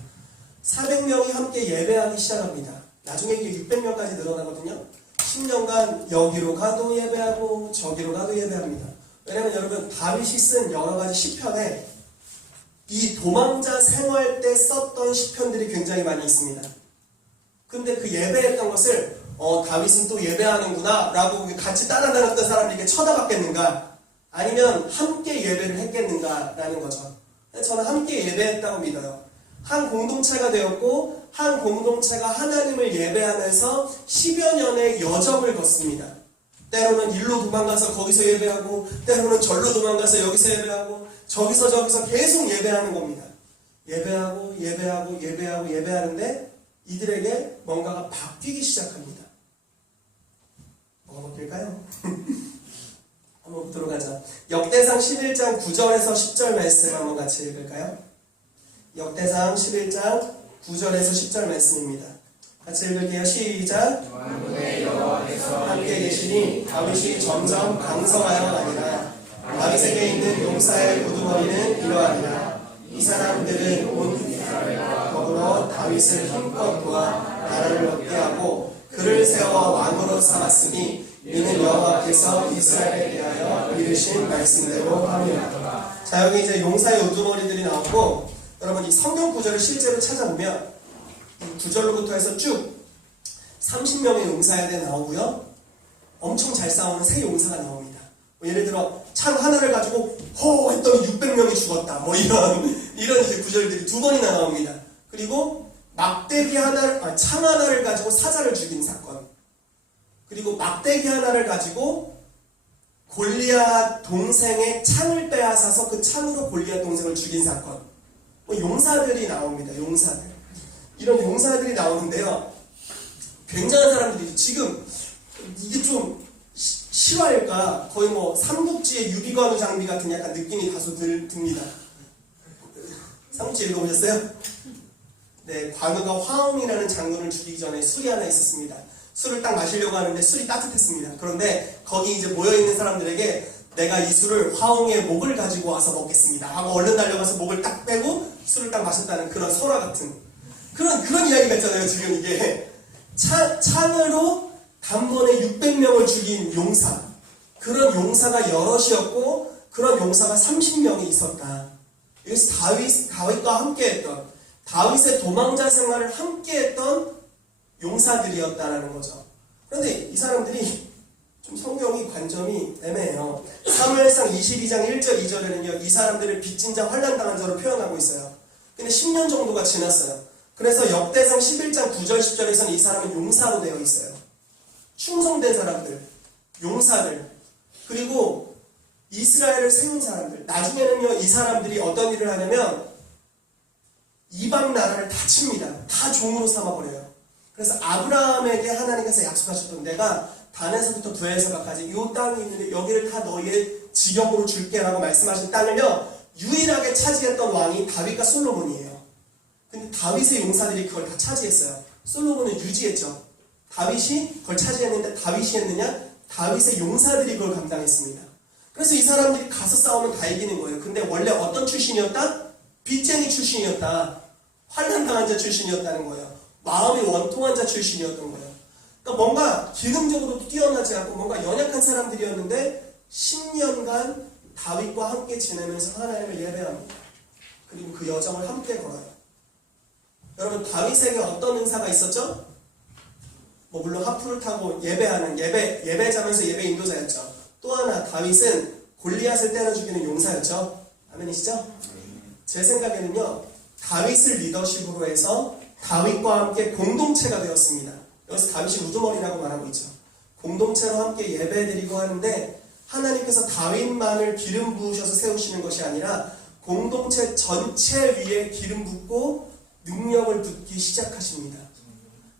400명이 함께 예배하기 시작합니다. 나중에 이게 600명까지 늘어나거든요. 10년간 여기로 가도 예배하고 저기로 가도 예배합니다. 왜냐면 여러분 다윗이 쓴 여러 가지 시편에 이 도망자 생활 때 썼던 시편들이 굉장히 많이 있습니다. 근데 그 예배했던 것을 다윗은 또 예배하는구나 라고 같이 따라다녔던 사람들에게 쳐다봤겠는가 아니면 함께 예배를 했겠는가 라는 거죠. 저는 함께 예배했다고 믿어요. 한 공동체가 되었고 한 공동체가 하나님을 예배하면서 10여 년의 여정을 걷습니다. 때로는 일로 도망가서 거기서 예배하고 때로는 절로 도망가서 여기서 예배하고 저기서 저기서 계속 예배하는 겁니다. 예배하고 예배하고 예배하고 예배하는데 이들에게 뭔가가 바뀌기 시작합니다. 뭐가 바뀔까요? 한번 보도록 하자. 역대상 11장 9절에서 10절 말씀 한번 같이 읽을까요? 역대상 11장 9절에서 10절 말씀입니다. 같이 읽을게요. 시작. 만군의 여호와께서 함께 계시니 다윗이 점점 강성하여 가니라. 다윗에게 있는 용사의 우두머리는 이러하니라. 이 사람들은 온 이스라엘과 더불어 다윗을 힘껏 도와 나라를 얻게 하고 그를 세워 왕으로 삼았으니 이는 여호와께서 이스라엘에 대하여 이르신 말씀대로 함이라. 자, 여기 이제 용사의 우두머리들이 나오고 여러분 이 성경 구절을 실제로 찾아보면 9절로부터 해서 쭉 30명의 용사들이 나오고요. 엄청 잘 싸우는 세 용사가 나옵니다. 뭐 예를 들어 창 하나를 가지고 호 했더니 600명이 죽었다. 뭐 이런 이제 구절들이 두 번이나 나옵니다. 그리고 막대기 하나를 창 하나를 가지고 사자를 죽인 사건. 그리고 막대기 하나를 가지고 골리앗 동생의 창을 빼앗아서 그 창으로 골리앗 동생을 죽인 사건. 뭐 용사들이 나옵니다. 용사들. 이런 용사들이 나오는데요. 굉장한 사람들이 지금 이게 좀 실화일까? 거의 뭐 삼국지의 유비관우 장비 같은 약간 느낌이 다소 듭니다. 삼국지 읽어보셨어요? 네, 관우가 화엄이라는 장군을 죽이기 전에 술이 하나 있었습니다. 술을 딱 마시려고 하는데 술이 따뜻했습니다. 그런데 거기 이제 모여있는 사람들에게 내가 이 술을 화엄의 목을 가지고 와서 먹겠습니다 하고 얼른 달려가서 목을 딱 빼고 술을 딱 마셨다는 그런 설화 같은 그런 이야기가 있잖아요. 지금 이게 창으로 단번에 600명을 죽인 용사, 그런 용사가 여럿이었고 그런 용사가 30명이 있었다. 그래서 다윗과 함께했던 다윗의 도망자 생활을 함께했던 용사들이었다라는 거죠. 그런데 이 사람들이 좀 성경이 관점이 애매해요. 사무엘상 22장 1절 2절에는요 이 사람들을 빚진 자 환난당한 자로 표현하고 있어요. 근데 10년 정도가 지났어요. 그래서 역대상 11장 9절 10절에서는 이 사람은 용사로 되어 있어요. 충성된 사람들, 용사들, 그리고 이스라엘을 세운 사람들. 나중에는요 이 사람들이 어떤 일을 하냐면 이방 나라를 다 칩니다. 다 종으로 삼아버려요. 그래서 아브라함에게 하나님께서 약속하셨던 내가 단에서부터 부에서까지 이 땅이 있는데 여기를 다 너희의 지경으로 줄게 라고 말씀하신 땅을요 유일하게 차지했던 왕이 다윗과 솔로몬이에요. 근데 다윗의 용사들이 그걸 다 차지했어요. 솔로몬은 유지했죠. 다윗이 그걸 차지했는데 다윗이 했느냐? 다윗의 용사들이 그걸 감당했습니다. 그래서 이 사람들이 가서 싸우면 다 이기는 거예요. 근데 원래 어떤 출신이었다? 빚쟁이 출신이었다. 환난당한 자 출신이었다는 거예요. 마음이 원통한 자 출신이었던 거예요. 그러니까 뭔가 기능적으로 뛰어나지 않고 뭔가 연약한 사람들이었는데 10년간 다윗과 함께 지내면서 하나님을 예배합니다. 그리고 그 여정을 함께 걸어요. 여러분 다윗에게 어떤 은사가 있었죠? 뭐 물론 하프를 타고 예배하는 예배자면서 예배 인도자였죠. 또 하나 다윗은 골리앗을 때려 죽이는 용사였죠. 아멘이시죠? 제 생각에는요, 다윗을 리더십으로 해서 다윗과 함께 공동체가 되었습니다. 여기서 다윗이 우두머리라고 말하고 있죠. 공동체로 함께 예배드리고 하는데 하나님께서 다윗만을 기름 부으셔서 세우시는 것이 아니라 공동체 전체 위에 기름 붓고 능력을 붓기 시작하십니다.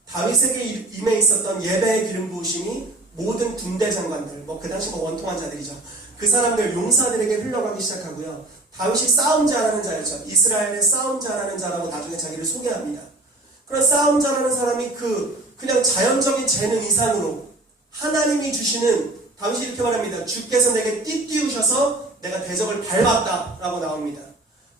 다윗에게 임해 있었던 예배의 기름 부으심이 모든 군대 장관들, 뭐 그 당시 원통한 자들이죠. 그 사람들 용사들에게 흘러가기 시작하고요. 다윗이 싸움 잘하는 자였죠. 이스라엘의 싸움 잘하는 자라고 나중에 자기를 소개합니다. 그런 싸움 잘하는 사람이 그냥 자연적인 재능 이상으로 하나님이 주시는, 다윗이 이렇게 말합니다. 주께서 내게 띠띠우셔서 내가 대적을 밟았다 라고 나옵니다.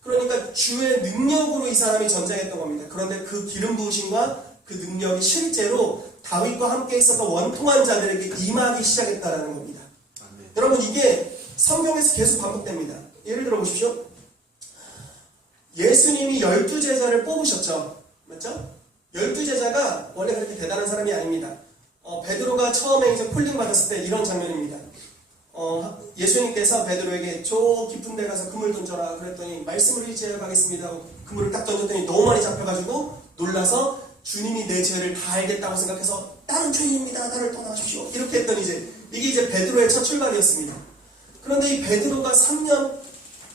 그러니까 주의 능력으로 이 사람이 전쟁했던 겁니다. 그런데 그 기름 부으심과 그 능력이 실제로 다윗과 함께 있었던 원통한 자들에게 임하기 시작했다는 겁니다. 여러분, 이게 성경에서 계속 반복됩니다. 예를 들어 보십시오. 예수님이 12제자를 뽑으셨죠. 맞죠? 12제자가 원래 그렇게 대단한 사람이 아닙니다. 베드로가 처음에 이제 콜링 받았을 때 이런 장면입니다. 예수님께서 베드로에게 저 깊은 데 가서 그물 던져라 그랬더니 말씀을 일제하여 가겠습니다 하고 그물을 딱 던졌더니 너무 많이 잡혀가지고 놀라서 주님이 내 죄를 다 알겠다고 생각해서 나는 죄인입니다, 나를 떠나십시오 이렇게 했더니 이게 이제 베드로의 첫 출발이었습니다. 그런데 이 베드로가 3년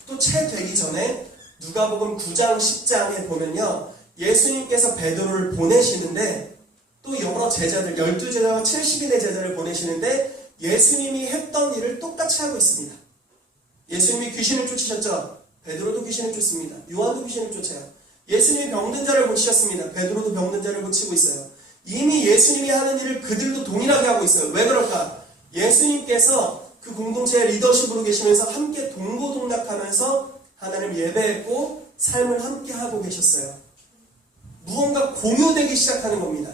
또 채 되기 전에 누가복음 9장 10장에 보면요, 예수님께서 베드로를 보내시는데 또 여러 제자들 12제자와 70인의 제자를 보내시는데 예수님이 했던 일을 똑같이 하고 있습니다. 예수님이 귀신을 쫓으셨죠. 베드로도 귀신을 쫓습니다. 요한도 귀신을 쫓아요. 예수님이 병든 자를 고치셨습니다. 베드로도 병든 자를 고치고 있어요. 이미 예수님이 하는 일을 그들도 동일하게 하고 있어요. 왜 그럴까? 예수님께서 그 공동체의 리더십으로 계시면서 함께 동고동락하면서 하나님 예배했고 삶을 함께 하고 계셨어요. 무언가 공유되기 시작하는 겁니다.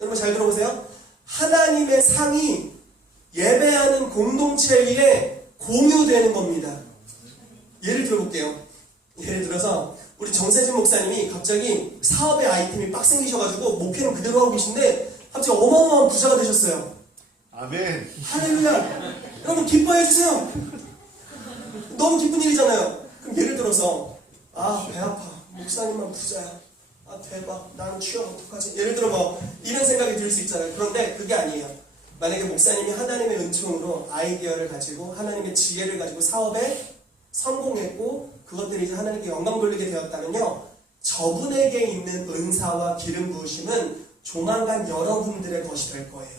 여러분 잘 들어보세요. 하나님의 상이 예배하는 공동체 위에 공유되는 겁니다. 예를 들어볼게요. 예를 들어서 우리 정세진 목사님이 갑자기 사업의 아이템이 빡 생기셔가지고 목회는 그대로 하고 계신데 갑자기 어마어마한 부자가 되셨어요. 아멘. 할렐루야. 여러분 기뻐해 주세요. 너무 기쁜 일이잖아요. 그럼 예를 들어서 배 아파. 목사님만 부자야. 대박. 나는 취업 어떡하지? 예를 들어 뭐 이런 생각이 들 수 있잖아요. 그런데 그게 아니에요. 만약에 목사님이 하나님의 은총으로 아이디어를 가지고 하나님의 지혜를 가지고 사업에 성공했고 그것들이 이제 하나님께 영광 돌리게 되었다면요, 저분에게 있는 은사와 기름 부으심은 조만간 여러분들의 것이 될 거예요.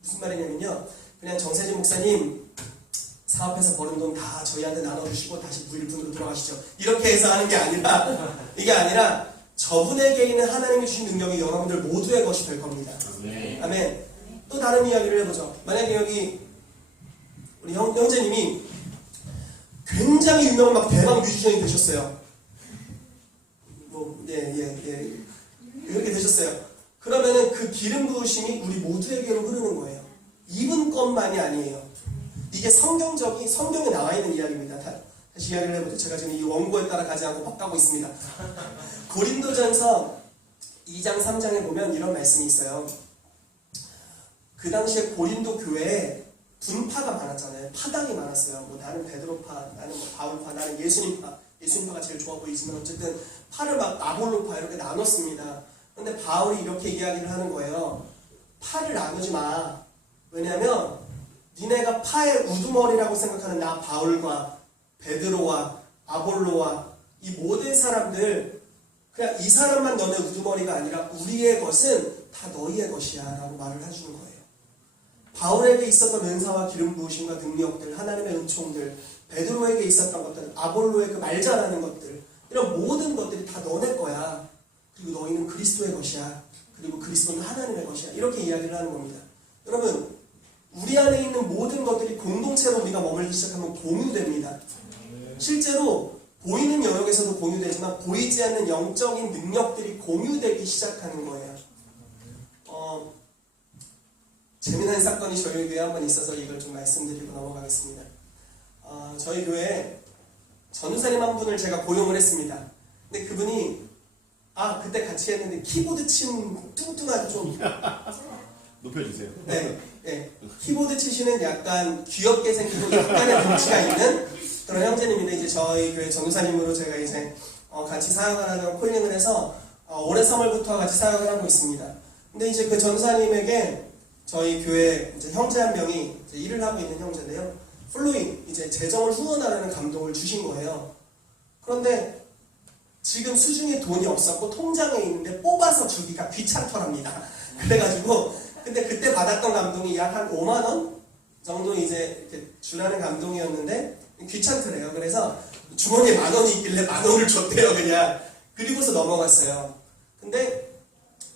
무슨 말이냐면요, 그냥 정세진 목사님 사업해서 버는 돈 다 저희한테 나눠주시고 다시 무일푼으로 돌아가시죠, 이렇게 해서 하는 게 아니라, 이게 아니라 저분에게 있는 하나님이 주신 능력이 여러분들 모두의 것이 될 겁니다. 아멘. 또 다른 이야기를 해보죠. 만약에 여기 우리 형제님이 굉장히 유명한 막 대박 뮤지션이 되셨어요. 이렇게 되셨어요. 그러면은 그 기름 부으심이 우리 모두에게로 흐르는 거예요. 이분 것만이 아니에요. 이게 성경에 나와 있는 이야기입니다. 다시 이야기를 해보죠. 제가 지금 이 원고에 따라 가지 않고 막 가고 있습니다. 고린도전서 2장 3장에 보면 이런 말씀이 있어요. 그 당시에 고린도 교회에 분파가 많았잖아요. 파당이 많았어요. 뭐 나는 베드로파, 나는 뭐 바울파, 나는 예수님파가 제일 좋아 보이지만 어쨌든 파를 막 아볼로파 이렇게 나눴습니다. 그런데 바울이 이렇게 이야기를 하는 거예요. 파를 나누지 마. 왜냐하면 니네가 파의 우두머리라고 생각하는 나 바울과 베드로와 아볼로와 이 모든 사람들, 그냥 이 사람만 너네 우두머리가 아니라 우리의 것은 다 너희의 것이야 라고 말을 해주는 거예요. 바울에게 있었던 은사와 기름 부으심과 능력들, 하나님의 은총들, 베드로에게 있었던 것들, 아볼로의 그 말 잘하는 것들, 이런 모든 것들이 다 너네 거야. 그리고 너희는 그리스도의 것이야. 그리고 그리스도는 하나님의 것이야. 이렇게 이야기를 하는 겁니다. 여러분, 우리 안에 있는 모든 것들이 공동체로 우리가 머물기 시작하면 공유됩니다. 실제로 보이는 영역에서도 공유되지만 보이지 않는 영적인 능력들이 공유되기 시작하는 거예요. 재미난 사건이 저희 교회에 한 번 있어서 이걸 좀 말씀드리고 넘어가겠습니다. 저희 교회에 전우사님 한 분을 제가 고용을 했습니다. 근데 그분이 아 그때 같이 했는데 키보드 친 뚱뚱한 좀 높여주세요. 네, 네. 키보드 치시는 약간 귀엽게 생기고 약간의 덩치가 있는 그런 형제님인데 이제 저희 교회 전도사님으로 제가 이제 같이 사역을 하려고 콜링을 해서 올해 3월부터 같이 사역을 하고 있습니다. 근데 이제 그 전도사님에게 저희 교회 이제 형제 한 명이 이제 일을 하고 있는 형제인데요. 플로잉 이제 재정을 후원하라는 감동을 주신 거예요. 그런데 지금 수중에 돈이 없었고 통장에 있는데 뽑아서 주기가 귀찮더랍니다. 그래가지고 근데 그때 받았던 감동이 약 한 5만 원 정도 이제 이렇게 주라는 감동이었는데 귀찮더래요. 그래서 주머니에 10,000원이 있길래 10,000원을 줬대요. 그냥 그리고서 넘어갔어요. 근데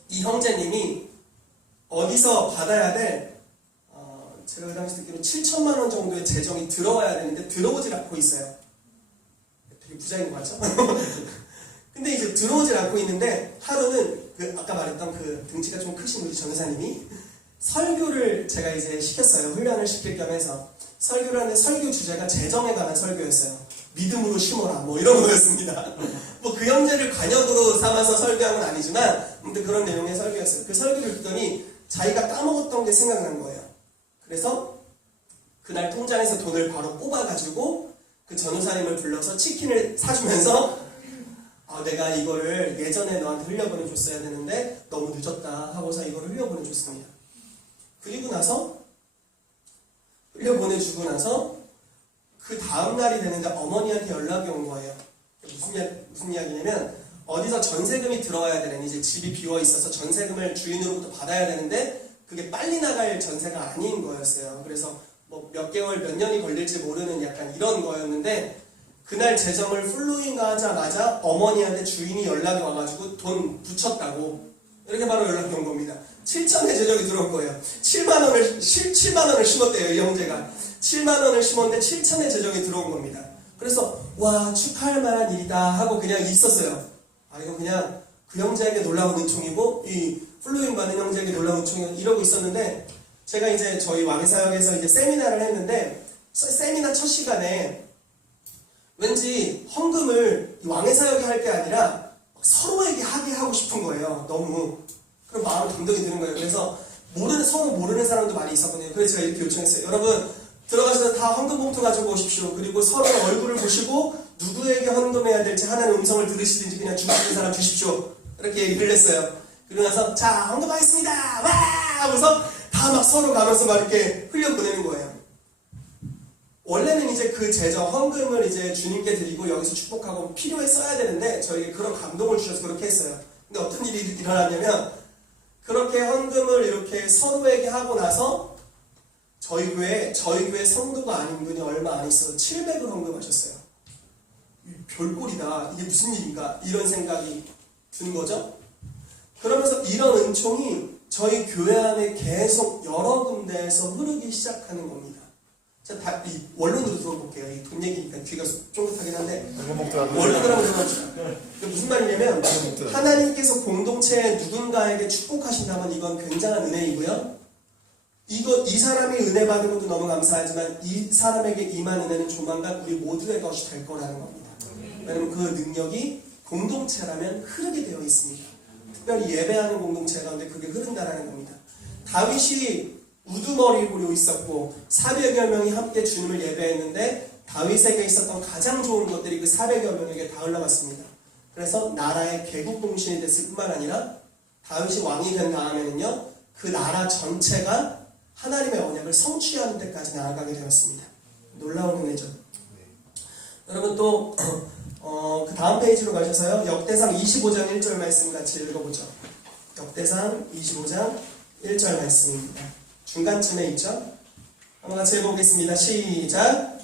이 형제님이 어디서 받아야 될 제가 그 당시 듣기로 7천만 원 정도의 재정이 들어와야 되는데 들어오질 않고 있어요. 되게 부자인 것 같죠? 근데 이제 들어오질 않고 있는데 하루는 그 아까 말했던 그 등치가 좀 크신 우리 전사님이 설교를 제가 이제 시켰어요. 훈련을 시킬 겸 해서 설교를 하는데 설교 주제가 재정에 관한 설교였어요. 믿음으로 심어라 뭐 이런 거였습니다. 뭐 그 형제를 관역으로 삼아서 설교한 건 아니지만 아무튼 그런 내용의 설교였어요. 그 설교를 듣더니 자기가 까먹었던 게 생각난 거예요. 그래서 그날 통장에서 돈을 바로 뽑아가지고 그 전우사님을 불러서 치킨을 사주면서 내가 이거를 예전에 너한테 흘려보내줬어야 되는데 너무 늦었다 하고서 이거를 흘려보내줬습니다. 그리고 나서 흘려보내주고 나서 그 다음날이 되는데 어머니한테 연락이 온 거예요. 무슨 이야기냐면 어디서 전세금이 들어와야 되는 이제 집이 비어 있어서 전세금을 주인으로부터 받아야 되는데 그게 빨리 나갈 전세가 아닌 거였어요. 그래서 뭐 몇 개월 몇 년이 걸릴지 모르는 약간 이런 거였는데 그날 재정을 플로잉 하자마자 어머니한테 주인이 연락이 와가지고 돈 붙였다고 이렇게 바로 연락이 온 겁니다. 7천의 재정이 들어온 거예요. 7만 원을 심었대요. 이 형제가 7만 원을 심었는데 7천의 재정이 들어온 겁니다. 그래서 와 축하할 만한 일이다 하고 그냥 있었어요. 이거 그냥 그 형제에게 놀라운 은총이고 이 플로잉 받는 형제에게 놀라운 은총이 이러고 있었는데 제가 이제 저희 왕사역에서 이제 세미나를 했는데 세미나 첫 시간에 왠지 헌금을 왕의 사역이 할 게 아니라 서로에게 하게 하고 싶은 거예요. 너무 그런 마음 감동이 드는 거예요. 그래서 서로 모르는 사람도 많이 있었거든요. 그래서 제가 이렇게 요청했어요. 여러분 들어가셔서 다 헌금 봉투 가지고 오십시오. 그리고 서로의 얼굴을 보시고 누구에게 헌금해야 될지 하나의 음성을 들으시든지 그냥 주고 싶은 사람 주십시오. 이렇게 얘기를 했어요. 그리고 나서 자 헌금하겠습니다. 와 하면서 다 막 서로 가면서 막 이렇게 흘려보내는 거예요. 원래는 이제 그 재정 헌금을 이제 주님께 드리고 여기서 축복하고 필요에 써야 되는데 저에게 그런 감동을 주셔서 그렇게 했어요. 근데 어떤 일이 일어났냐면 그렇게 헌금을 이렇게 서로에게 하고 나서 저희 교회 성도가 아닌 분이 얼마 안 있어서 700을 헌금하셨어요. 별꼴이다. 이게 무슨 일인가? 이런 생각이 든 거죠. 그러면서 이런 은총이 저희 교회 안에 계속 여러 군데에서 흐르기 시작하는 겁니다. 자, 이 원론으로 들어볼게요. 이 돈 얘기니까 귀가 쫑긋하긴 한데 원론으로 한번 들어봅시다. 무슨 말이냐면 하나님께서 공동체의 누군가에게 축복하신다면 이건 굉장한 은혜이고요. 이 사람이 은혜 받은 것도 너무 감사하지만 이 사람에게 임한 은혜는 조만간 우리 모두의 것이 될 거라는 겁니다. 왜냐하면 그 능력이 공동체라면 흐르게 되어 있습니다. 특별히 예배하는 공동체 가운데 그게 흐른다는 겁니다. 다윗이 우두머리로 있었고 400여 명이 함께 주님을 예배했는데 다윗에게 있었던 가장 좋은 것들이 그 400여 명에게 다 흘러갔습니다. 그래서 나라의 개국공신이 됐을 뿐만 아니라 다윗이 왕이 된 다음에는요 그 나라 전체가 하나님의 언약을 성취하는 데까지 나아가게 되었습니다. 놀라운 은혜죠. 여러분 또 그 다음 페이지로 가셔서요 역대상 25장 1절 말씀 같이 읽어보죠. 역대상 25장 1절 말씀입니다. 중간쯤에 있죠? 한번 같이 읽어보겠습니다. 시작!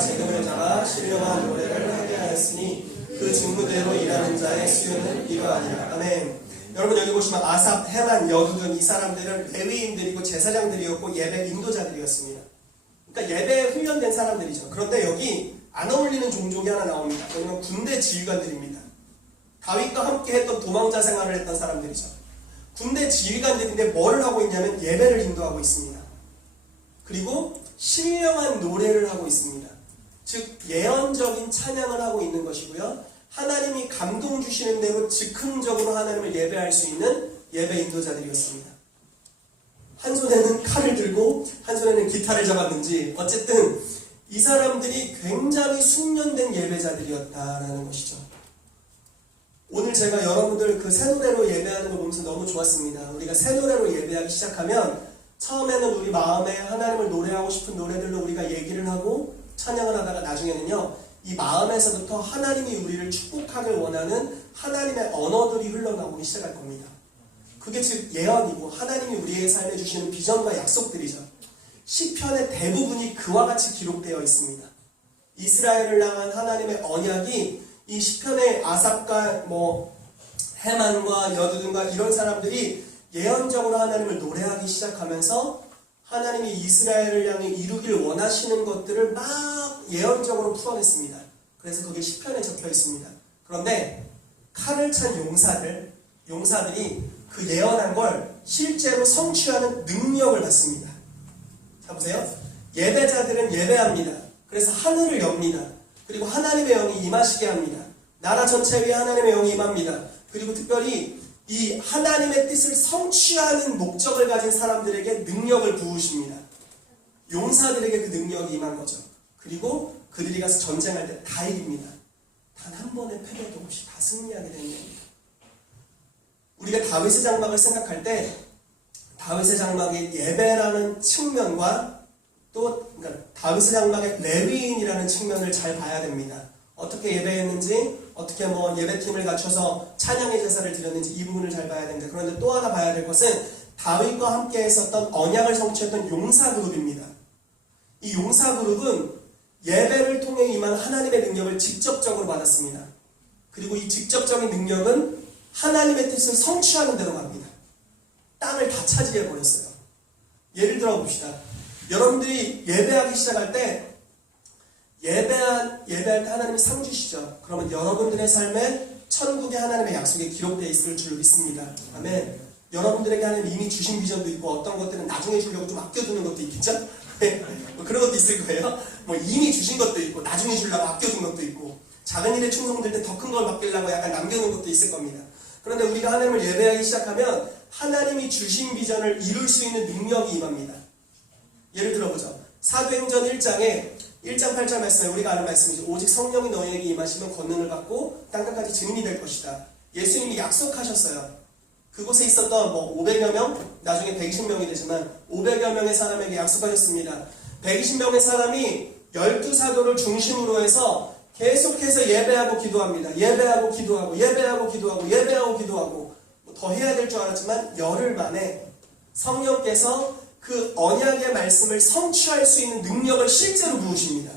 재금을 잡아 신령한 노래를 하게 하였으니 그 직무대로 일하는 자의 수요는 이러하니라. 아멘. 여러분 여기 보시면 아삽, 헤만, 여두둔 이 사람들은 레위인들이고 제사장들이었고 예배 인도자들이었습니다. 그러니까 예배에 훈련된 사람들이죠. 그런데 여기 안 어울리는 종족이 하나 나옵니다. 왜냐면 군대 지휘관들입니다. 다윗과 함께 했던 도망자 생활을 했던 사람들이죠. 군대 지휘관들인데 뭘 하고 있냐면 예배를 인도하고 있습니다. 그리고 신령한 노래를 하고 있습니다. 즉 예언적인 찬양을 하고 있는 것이고요. 하나님이 감동 주시는 대로 즉흥적으로 하나님을 예배할 수 있는 예배 인도자들이었습니다. 한 손에는 칼을 들고 한 손에는 기타를 잡았는지 어쨌든 이 사람들이 굉장히 숙련된 예배자들이었다라는 것이죠. 오늘 제가 여러분들 그 새 노래로 예배하는 걸 보면서 너무 좋았습니다. 우리가 새 노래로 예배하기 시작하면 처음에는 우리 마음에 하나님을 노래하고 싶은 노래들로 우리가 얘기를 하고 찬양을 하다가 나중에는요, 이 마음에서부터 하나님이 우리를 축복하길 원하는 하나님의 언어들이 흘러나오기 시작할 겁니다. 그게 즉 예언이고 하나님이 우리의 삶에 주시는 비전과 약속들이죠. 시편의 대부분이 그와 같이 기록되어 있습니다. 이스라엘을 향한 하나님의 언약이 이 시편의 아삽과 헤만과 여두둔과 이런 사람들이 예언적으로 하나님을 노래하기 시작하면서 하나님이 이스라엘을 향해 이루길 원하시는 것들을 막 예언적으로 풀어냈습니다. 그래서 그게 시편에 적혀 있습니다. 그런데 칼을 찬 용사들이 그 예언한 걸 실제로 성취하는 능력을 받습니다. 자 보세요. 예배자들은 예배합니다. 그래서 하늘을 엽니다. 그리고 하나님의 영이 임하시게 합니다. 나라 전체 위에 하나님의 영이 임합니다. 그리고 특별히 이 하나님의 뜻을 성취하는 목적을 가진 사람들에게 능력을 부으십니다. 용사들에게 그 능력이 임한 거죠. 그리고 그들이 가서 전쟁할 때 다 이깁니다. 단 한 번의 패배도 없이 다 승리하게 되는 겁니다. 우리가 다윗의 장막을 생각할 때 다윗의 장막의 예배라는 측면과 또 그러니까 다윗의 장막의 레위인이라는 측면을 잘 봐야 됩니다. 어떻게 예배했는지, 어떻게 예배팀을 갖춰서 찬양의 제사를 드렸는지 이 부분을 잘 봐야 됩니다. 그런데 또 하나 봐야 될 것은 다윗과 함께 했었던 언약을 성취했던 용사 그룹입니다. 이 용사 그룹은 예배를 통해 임한 하나님의 능력을 직접적으로 받았습니다. 그리고 이 직접적인 능력은 하나님의 뜻을 성취하는 대로 갑니다. 땅을 다 차지해 버렸어요. 예를 들어 봅시다. 여러분들이 예배하기 시작할 때 예배할 때 하나님이 상 주시죠. 그러면 여러분들의 삶에 천국의 하나님의 약속이 기록되어 있을 줄 믿습니다. 아멘. 여러분들에게 하나님 이미 주신 비전도 있고 어떤 것들은 나중에 주려고 좀 아껴두는 것도 있겠죠? 그런 것도 있을 거예요. 이미 주신 것도 있고 나중에 주려고 아껴둔 것도 있고 작은 일에 충성될 때 더 큰 걸 맡기려고 약간 남겨놓은 것도 있을 겁니다. 그런데 우리가 하나님을 예배하기 시작하면 하나님이 주신 비전을 이룰 수 있는 능력이 임합니다. 예를 들어보죠. 사도행전 1장에 1장 8절 말씀에 우리가 아는 말씀이죠. 오직 성령이 너희에게 임하시면 권능을 받고 땅끝까지 증인이 될 것이다. 예수님이 약속하셨어요. 그곳에 있었던 500여 명, 나중에 120명이 되지만 500여 명의 사람에게 약속하셨습니다. 120명의 사람이 12사도를 중심으로 해서 계속해서 예배하고 기도합니다. 예배하고 기도하고 예배하고 기도하고 예배하고 기도하고 더 해야 될 줄 알았지만 열흘 만에 성령께서 그 언약의 말씀을 성취할 수 있는 능력을 실제로 부으십니다.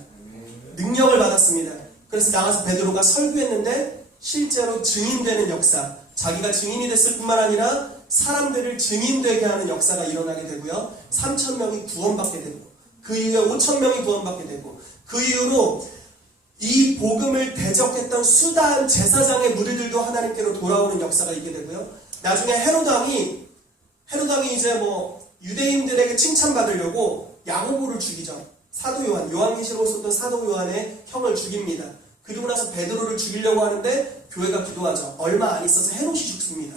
능력을 받았습니다. 그래서 나가서 베드로가 설교했는데 실제로 증인되는 역사, 자기가 증인이 됐을 뿐만 아니라 사람들을 증인되게 하는 역사가 일어나게 되고요. 3,000명이 구원받게 되고 그 이후에 5,000명이 구원받게 되고 그 이후로 이 복음을 대적했던 수다한 제사장의 무리들도 하나님께로 돌아오는 역사가 있게 되고요. 나중에 헤롯 왕이 이제 유대인들에게 칭찬받으려고 야고보를 죽이죠. 사도 요한, 요한계시록을 썼던 사도 요한의 형을 죽입니다. 그리고 나서 베드로를 죽이려고 하는데 교회가 기도하죠. 얼마 안 있어서 헤롯이 죽습니다.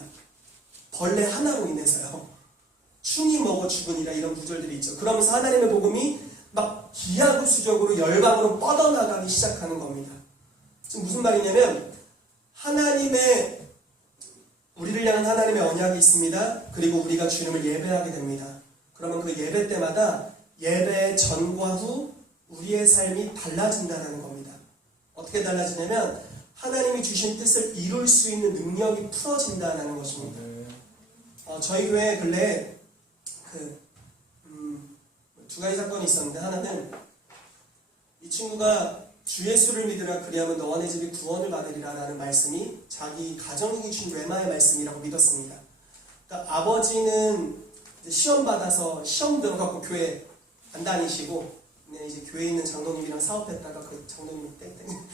벌레 하나로 인해서요. 충이 먹어 죽으니라 이런 구절들이 있죠. 그러면서 하나님의 복음이 막 기하급수적으로 열방으로 뻗어나가기 시작하는 겁니다. 지금 무슨 말이냐면 우리를 향한 하나님의 언약이 있습니다. 그리고 우리가 주님을 예배하게 됩니다. 그러면 그 예배 때마다 예배 전과 후 우리의 삶이 달라진다는 겁니다. 어떻게 달라지냐면 하나님이 주신 뜻을 이룰 수 있는 능력이 풀어진다는 것입니다. 저희 교회 근래에 두 가지 사건이 있었는데 하나는 이 친구가 주 예수를 믿으라 그리하면 너와 내 집이 구원을 받으리라 라는 말씀이 자기 가정에게 준 레마의 말씀이라고 믿었습니다. 그러니까 아버지는 시험 받아서 시험 들어가고 교회 안 다니시고 이제 교회에 있는 장로님이랑 사업했다가 그 장로님이 땡땡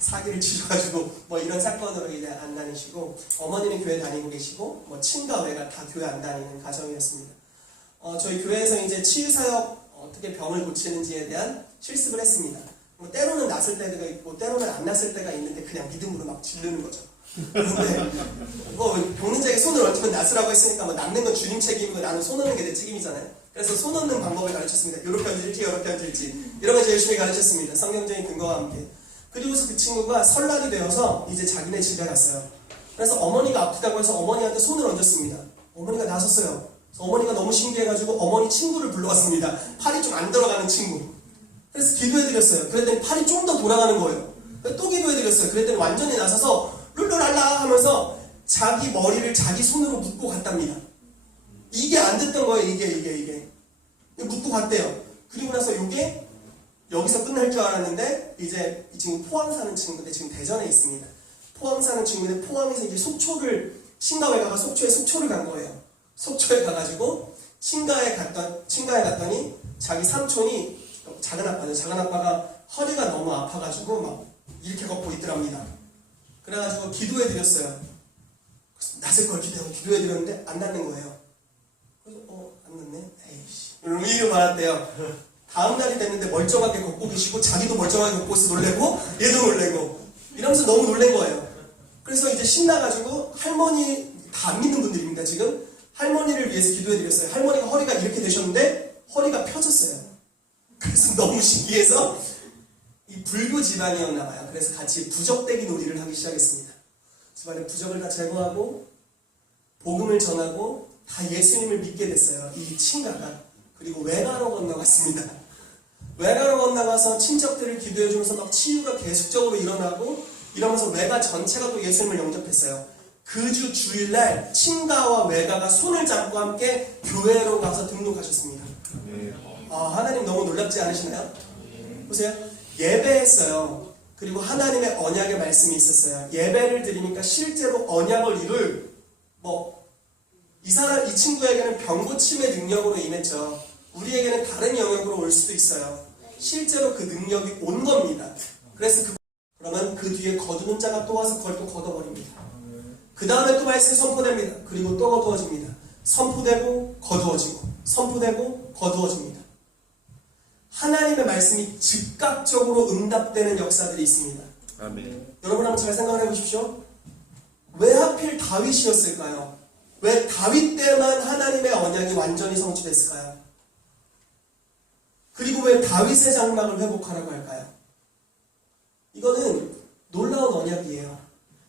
사기를 치셔가지고 이런 사건으로 이제 안 다니시고 어머니는 교회 다니고 계시고 친가 외가 다 교회 안 다니는 가정이었습니다. 저희 교회에서 이제 치유사역 어떻게 병을 고치는지에 대한 실습을 했습니다. 뭐 때로는 낫을 때가 있고 때로는 안 낫을 때가 있는데 그냥 믿음으로 막 지르는 거죠. 그런데 뭐 병든 자에게 손을 얹으면 낫으라고 했으니까 뭐 낫는 건 주님 책임이고 나는 손 얹는 게 내 책임이잖아요. 그래서 손 얹는 방법을 가르쳤습니다. 이렇게 얹을지 이렇게 얹을지 이런 걸 열심히 가르쳤습니다. 성경적인 근거와 함께. 그리고서 그 친구가 설날이 되어서 이제 자기네 집에 갔어요. 그래서 어머니가 아프다고 해서 어머니한테 손을 얹었습니다. 어머니가 나섰어요. 그래서 어머니가 너무 신기해가지고 어머니 친구를 불러왔습니다. 팔이 좀 안 들어가는 친구. 그래서 기도해드렸어요. 그랬더니 팔이 좀 더 돌아가는 거예요. 또 기도해드렸어요. 그랬더니 완전히 나서서 룰루랄라 하면서 자기 머리를 자기 손으로 묶고 갔답니다. 이게 안 됐던 거예요. 이게 묶고 갔대요. 그리고 나서 이게 여기서 끝날 줄 알았는데 이제 지금 포항 사는 친구인데 지금 대전에 있습니다. 포항 사는 친구인데 포항에서 이제 친가에 가가 속초를 간 거예요. 속초에 가가지고 친가에 갔더니 자기 삼촌이 작은 아빠가 허리가 너무 아파가지고 막 이렇게 걷고 있더랍니다. 그래가지고 기도해드렸어요. 낫을 걸 기도해드렸는데 안 낫는 거예요. 그래서 안 낫네? 에이씨 이러면 이렇게 말았대요. 다음 날이 됐는데 멀쩡하게 걷고 계시고 자기도 멀쩡하게 걷고 있어 놀래고 얘도 놀래고 이러면서 너무 놀란 거예요. 그래서 이제 신나가지고 할머니 다 안 믿는 분들입니다. 지금 할머니를 위해서 기도해드렸어요. 할머니가 허리가 이렇게 되셨는데 허리가 펴졌어요. 그래서 너무 신기해서 이 불교 집안이었나 봐요. 그래서 같이 부적대기 놀이를 하기 시작했습니다. 집안에 부적을 다 제거하고 복음을 전하고 다 예수님을 믿게 됐어요. 이 친가가. 그리고 외가로 건너갔습니다. 외가로 건너가서 친척들을 기도해주면서 막 치유가 계속적으로 일어나고 이러면서 외가 전체가 또 예수님을 영접했어요. 그 주 주일날 친가와 외가가 손을 잡고 함께 교회로 가서 등록하셨습니다. 하나님 너무 놀랍지 않으시나요? 보세요. 예배했어요. 그리고 하나님의 언약의 말씀이 있었어요. 예배를 드리니까 실제로 언약을 이룰 이 친구에게는 병고침의 능력으로 임했죠. 우리에게는 다른 영역으로 올 수도 있어요. 실제로 그 능력이 온 겁니다. 그래서 그러면 그 뒤에 거두는 자가 또 와서 그걸 또 걷어버립니다. 그 다음에 또 말씀이 선포됩니다. 그리고 또 거두어집니다. 선포되고 거두어지고 선포되고 거두어집니다. 하나님의 말씀이 즉각적으로 응답되는 역사들이 있습니다. 아멘. 여러분 한번 잘 생각을 해보십시오. 왜 하필 다윗이었을까요? 왜 다윗 때만 하나님의 언약이 완전히 성취됐을까요? 그리고 왜 다윗의 장막을 회복하라고 할까요? 이거는 놀라운 언약이에요.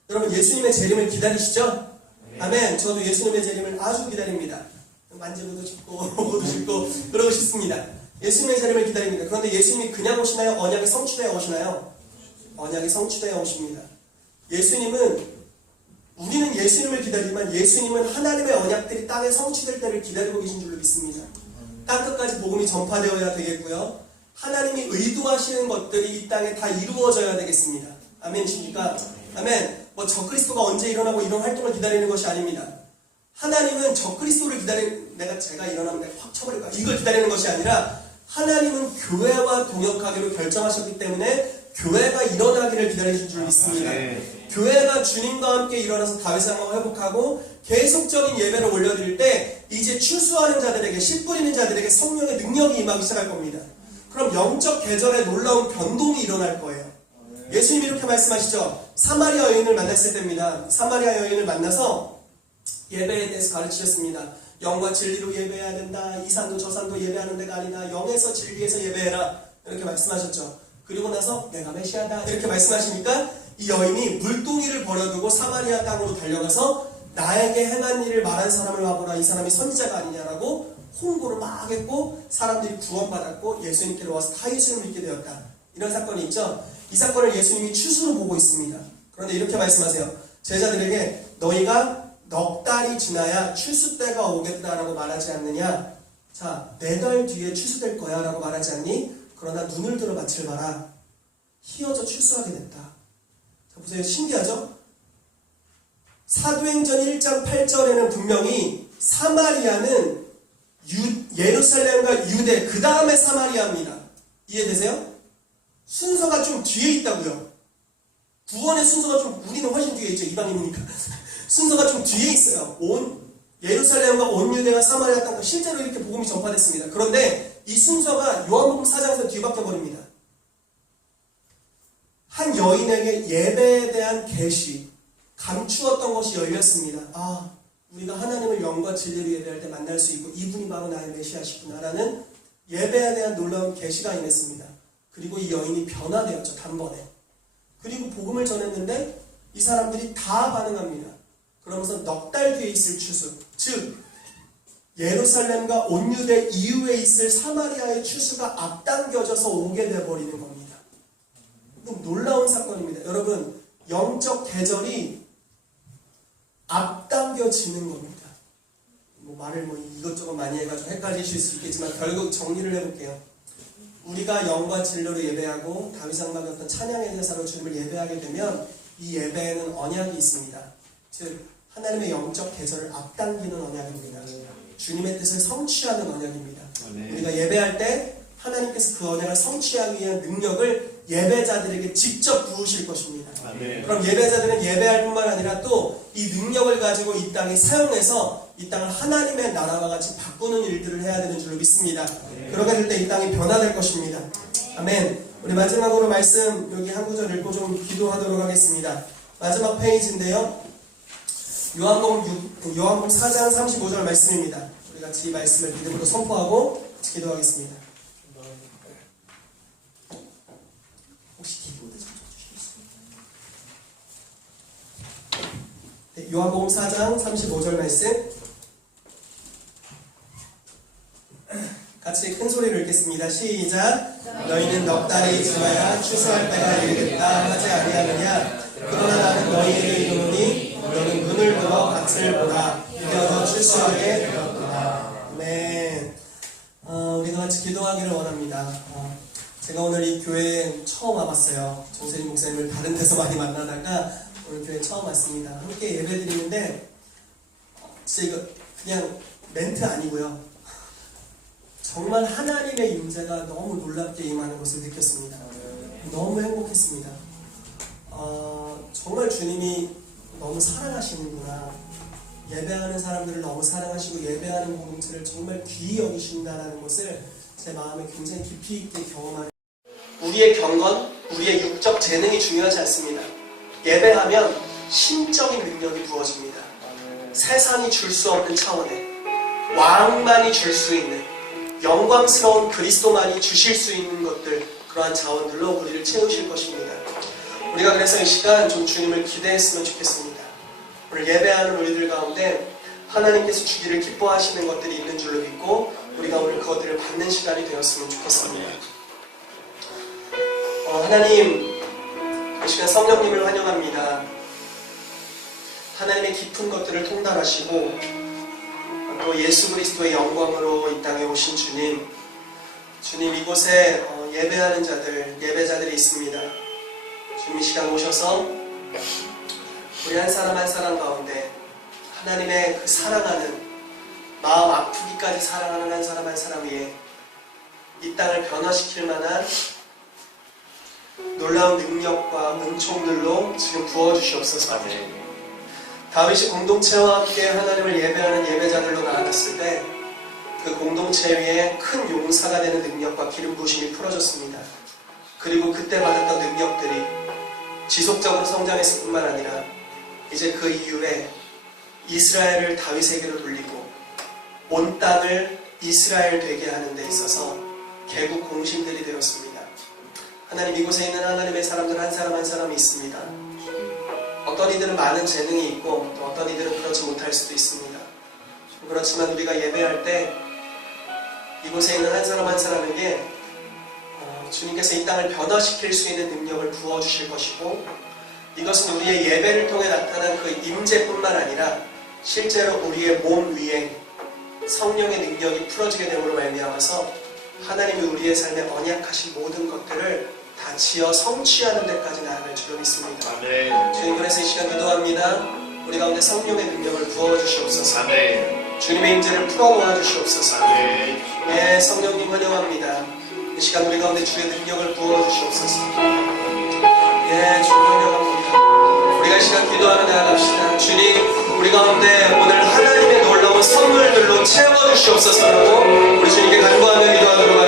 여러분 예수님의 재림을 기다리시죠? 아멘. 저도 예수님의 재림을 아주 기다립니다. 만지고도 싶고 보고도 싶고 그러고 싶습니다. 예수님의 재림을 기다립니다. 그런데 예수님이 그냥 오시나요? 언약이 성취되어 오시나요? 언약이 성취되어 오십니다. 우리는 예수님을 기다리지만 예수님은 하나님의 언약들이 땅에 성취될 때를 기다리고 계신 줄로 믿습니다. 땅끝까지 복음이 전파되어야 되겠고요. 하나님이 의도하시는 것들이 이 땅에 다 이루어져야 되겠습니다. 아멘이십니까? 아멘. 적그리스도가 언제 일어나고 이런 활동을 기다리는 것이 아닙니다. 하나님은 적그리스도를 제가 일어나면 내가 확 쳐버릴 거야. 이걸 기다리는 것이 아니라 하나님은 교회와 동역하기로 결정하셨기 때문에 교회가 일어나기를 기다리신 줄 믿습니다. 교회가 주님과 함께 일어나서 다윗의 장막을 회복하고 계속적인 예배를 올려드릴 때 이제 추수하는 자들에게 씨 뿌리는 자들에게 성령의 능력이 임하기 시작할 겁니다. 그럼 영적 계절에 놀라운 변동이 일어날 거예요. 예수님이 이렇게 말씀하시죠. 사마리아 여인을 만났을 때입니다. 사마리아 여인을 만나서 예배에 대해서 가르치셨습니다. 영과 진리로 예배해야 된다. 이 산도 저 산도 예배하는 데가 아니다. 영에서 진리에서 예배해라. 이렇게 말씀하셨죠. 그리고 나서 내가 메시아다. 이렇게 말씀하시니까 이 여인이 물동이를 버려두고 사마리아 땅으로 달려가서 나에게 행한 일을 말한 사람을 와보라. 이 사람이 선지자가 아니냐라고 홍보를 막 했고 사람들이 구원받았고 예수님께로 와서 다 예수님을 믿게 되었다. 이런 사건이 있죠. 이 사건을 예수님이 추수로 보고 있습니다. 그런데 이렇게 말씀하세요. 제자들에게 너희가 넉 달이 지나야 추수 때가 오겠다라고 말하지 않느냐. 자, 4달 뒤에 추수될 거야 라고 말하지 않니? 그러나 눈을 들어 밭을 봐라. 희어져 추수하게 됐다. 자, 보세요. 신기하죠? 사도행전 1장 8절에는 분명히 사마리아는 예루살렘과 유대 그 다음에 사마리아입니다. 이해되세요? 순서가 좀 뒤에 있다고요. 구원의 순서가 좀 우리는 훨씬 뒤에 있죠. 이방인이니까. 순서가 좀 뒤에 있어요. 온 예루살렘과 온 유대가 사마리아 땅 실제로 이렇게 복음이 전파됐습니다. 그런데 이 순서가 요한복음 4장에서 뒤바뀌어 버립니다. 한 여인에게 예배에 대한 계시, 감추었던 것이 열렸습니다. 아, 우리가 하나님을 영과 진리로 예배할 때 만날 수 있고 이분이 바로 나의 메시아시구나라는 예배에 대한 놀라운 계시가 임했습니다. 그리고 이 여인이 변화되었죠. 단번에. 그리고 복음을 전했는데 이 사람들이 다 반응합니다. 그러면서 넉 달 뒤에 있을 추수, 즉 예루살렘과 온 유대 이후에 있을 사마리아의 추수가 앞당겨져서 오게 돼버리는 겁니다. 놀라운 사건입니다. 여러분, 영적 계절이 앞당겨지는 겁니다. 말을 이것저것 많이 해가지고 헷갈리실 수 있겠지만 결국 정리를 해볼게요. 우리가 영과 진리로 예배하고 다윗왕의 어떤 찬양의 대사로 주님을 예배하게 되면 이 예배에는 언약이 있습니다. 즉 하나님의 영적 계절을 앞당기는 언약입니다. 주님의 뜻을 성취하는 언약입니다. 우리가 예배할 때 하나님께서 그 언약을 성취하기 위한 능력을 예배자들에게 직접 부으실 것입니다. 그럼 예배자들은 예배할 뿐만 아니라 또 이 능력을 가지고 이 땅에 사용해서 이 땅을 하나님의 나라와 같이 바꾸는 일들을 해야 되는 줄로 믿습니다. 그러게 될 때 이 땅이 변화될 것입니다. 아멘. 우리 마지막으로 말씀 여기 한 구절 읽고 좀 기도하도록 하겠습니다. 마지막 페이지인데요. 요한복음 4장 35절 말씀입니다. 우리 같이 이 말씀을 믿음으로 선포하고 기도하겠습니다. 혹시 키보드 좀 쳐주시겠습니까? 네, 요한복음 4장 35절 말씀 같이 큰 소리로 읽겠습니다. 시작. 너희는 넉 달이 지나야 추수할 때가 이르겠다 하지 아니하느냐. 그러나 나는 너희에게 이르노니 너는 눈을 들어 밭을 보라. 이겨서 추수하게 되었구나. 네. 우리가 같이 기도하기를 원합니다. 제가 오늘 이 교회에 처음 와봤어요. 정세림 목사님을 다른 데서 많이 만나다가 오늘 교회에 처음 왔습니다. 함께 예배 드리는데 진짜 이거 그냥 멘트 아니고요. 정말 하나님의 임재가 너무 놀랍게 임하는 것을 느꼈습니다. 너무 행복했습니다. 정말 주님이 너무 사랑하시는구나. 예배하는 사람들을 너무 사랑하시고 예배하는 공동체를 정말 귀히 여기신다는 것을 제 마음에 굉장히 깊이 있게 경험하는. 우리의 경건, 우리의 육적 재능이 중요하지 않습니다. 예배하면 신적인 능력이 부어집니다. 세상이 줄 수 없는 차원에 왕만이 줄 수 있는 영광스러운 그리스도만이 주실 수 있는 것들, 그러한 자원들로 우리를 채우실 것입니다. 우리가 그래서 이 시간 좀 주님을 기대했으면 좋겠습니다. 오늘 예배하는 우리들 가운데 하나님께서 주기를 기뻐하시는 것들이 있는 줄로 믿고 우리가 오늘 그것들을 받는 시간이 되었으면 좋겠습니다. 하나님, 이 시간 성령님을 환영합니다. 하나님의 깊은 것들을 통달하시고 또 예수 그리스도의 영광으로 이 땅에 오신 주님, 이곳에 예배하는 자들, 예배자들이 있습니다. 주님 이 시간 오셔서 우리 한 사람 한 사람 가운데 하나님의 그 사랑하는, 마음 아프기까지 사랑하는 한 사람 한 사람 위에 이 땅을 변화시킬 만한 놀라운 능력과 은총들로 지금 부어주시옵소서. 다윗이 공동체와 함께 하나님을 예배하는 예배자들로 나아갔을 때 그 공동체 위에 큰 용사가 되는 능력과 기름 부으심이 풀어졌습니다. 그리고 그때 받았던 능력들이 지속적으로 성장했을 뿐만 아니라 이제 그 이후에 이스라엘을 다윗에게로 돌리고 온 땅을 이스라엘 되게 하는 데 있어서 개국 공신들이 되었습니다. 하나님, 이곳에 있는 하나님의 사람들 한 사람 한 사람이 있습니다. 어떤 이들은 많은 재능이 있고 또 어떤 이들은 그렇지 못할 수도 있습니다. 그렇지만 우리가 예배할 때 이곳에 있는 한 사람 한 사람에게 주님께서 이 땅을 변화시킬 수 있는 능력을 부어주실 것이고, 이것은 우리의 예배를 통해 나타난 그 임재뿐만 아니라 실제로 우리의 몸 위에 성령의 능력이 풀어지게 됨으로 말미암아서 하나님이 우리의 삶에 언약하신 모든 것들을 다 지어 성취하는 데까지 나아갈 줄로 믿습니다. 아멘. 주님, 그래서 이 시간 기도합니다. 우리 가운데 성령의 능력을 부어주시옵소서. 아멘. 주님의 임재를 풀어놓아 주시옵소서. 아멘. 예, 성령님 환영합니다. 이 시간 우리 가운데 주의 능력을 부어주시옵소서. 예, 주님 환영합니다. 우리가 이 시간 기도하며 나아갑시다. 주님, 우리 가운데 오늘 하나님의 놀라운 선물들로 채워주시옵소서라고 우리 주님께 간구하며 기도하도록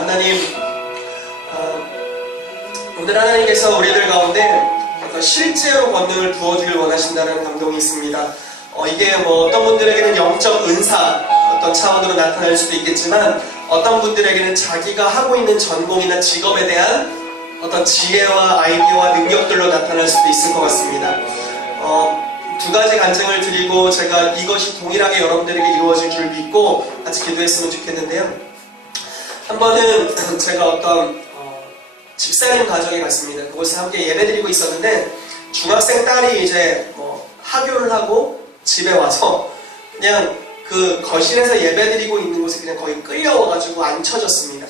하나님, 오늘 하나님께서 우리들 가운데 어떤 실제로 권능을 부어주길 원하신다는 감동이 있습니다. 이게 뭐 어떤 분들에게는 영적 은사 어떤 차원으로 나타날 수도 있겠지만, 어떤 분들에게는 자기가 하고 있는 전공이나 직업에 대한 어떤 지혜와 아이디어와 능력들로 나타날 수도 있을 것 같습니다. 두 가지 간증을 드리고 제가 이것이 동일하게 여러분들에게 이루어질 줄 믿고 같이 기도했으면 좋겠는데요. 한 번은 제가 어떤 집사님 가정에 갔습니다. 그곳에 함께 예배드리고 있었는데, 중학생 딸이 이제 하교를 하고 집에 와서 그냥 그 거실에서 예배드리고 있는 곳에 그냥 거의 끌려와가지고 앉혀졌습니다.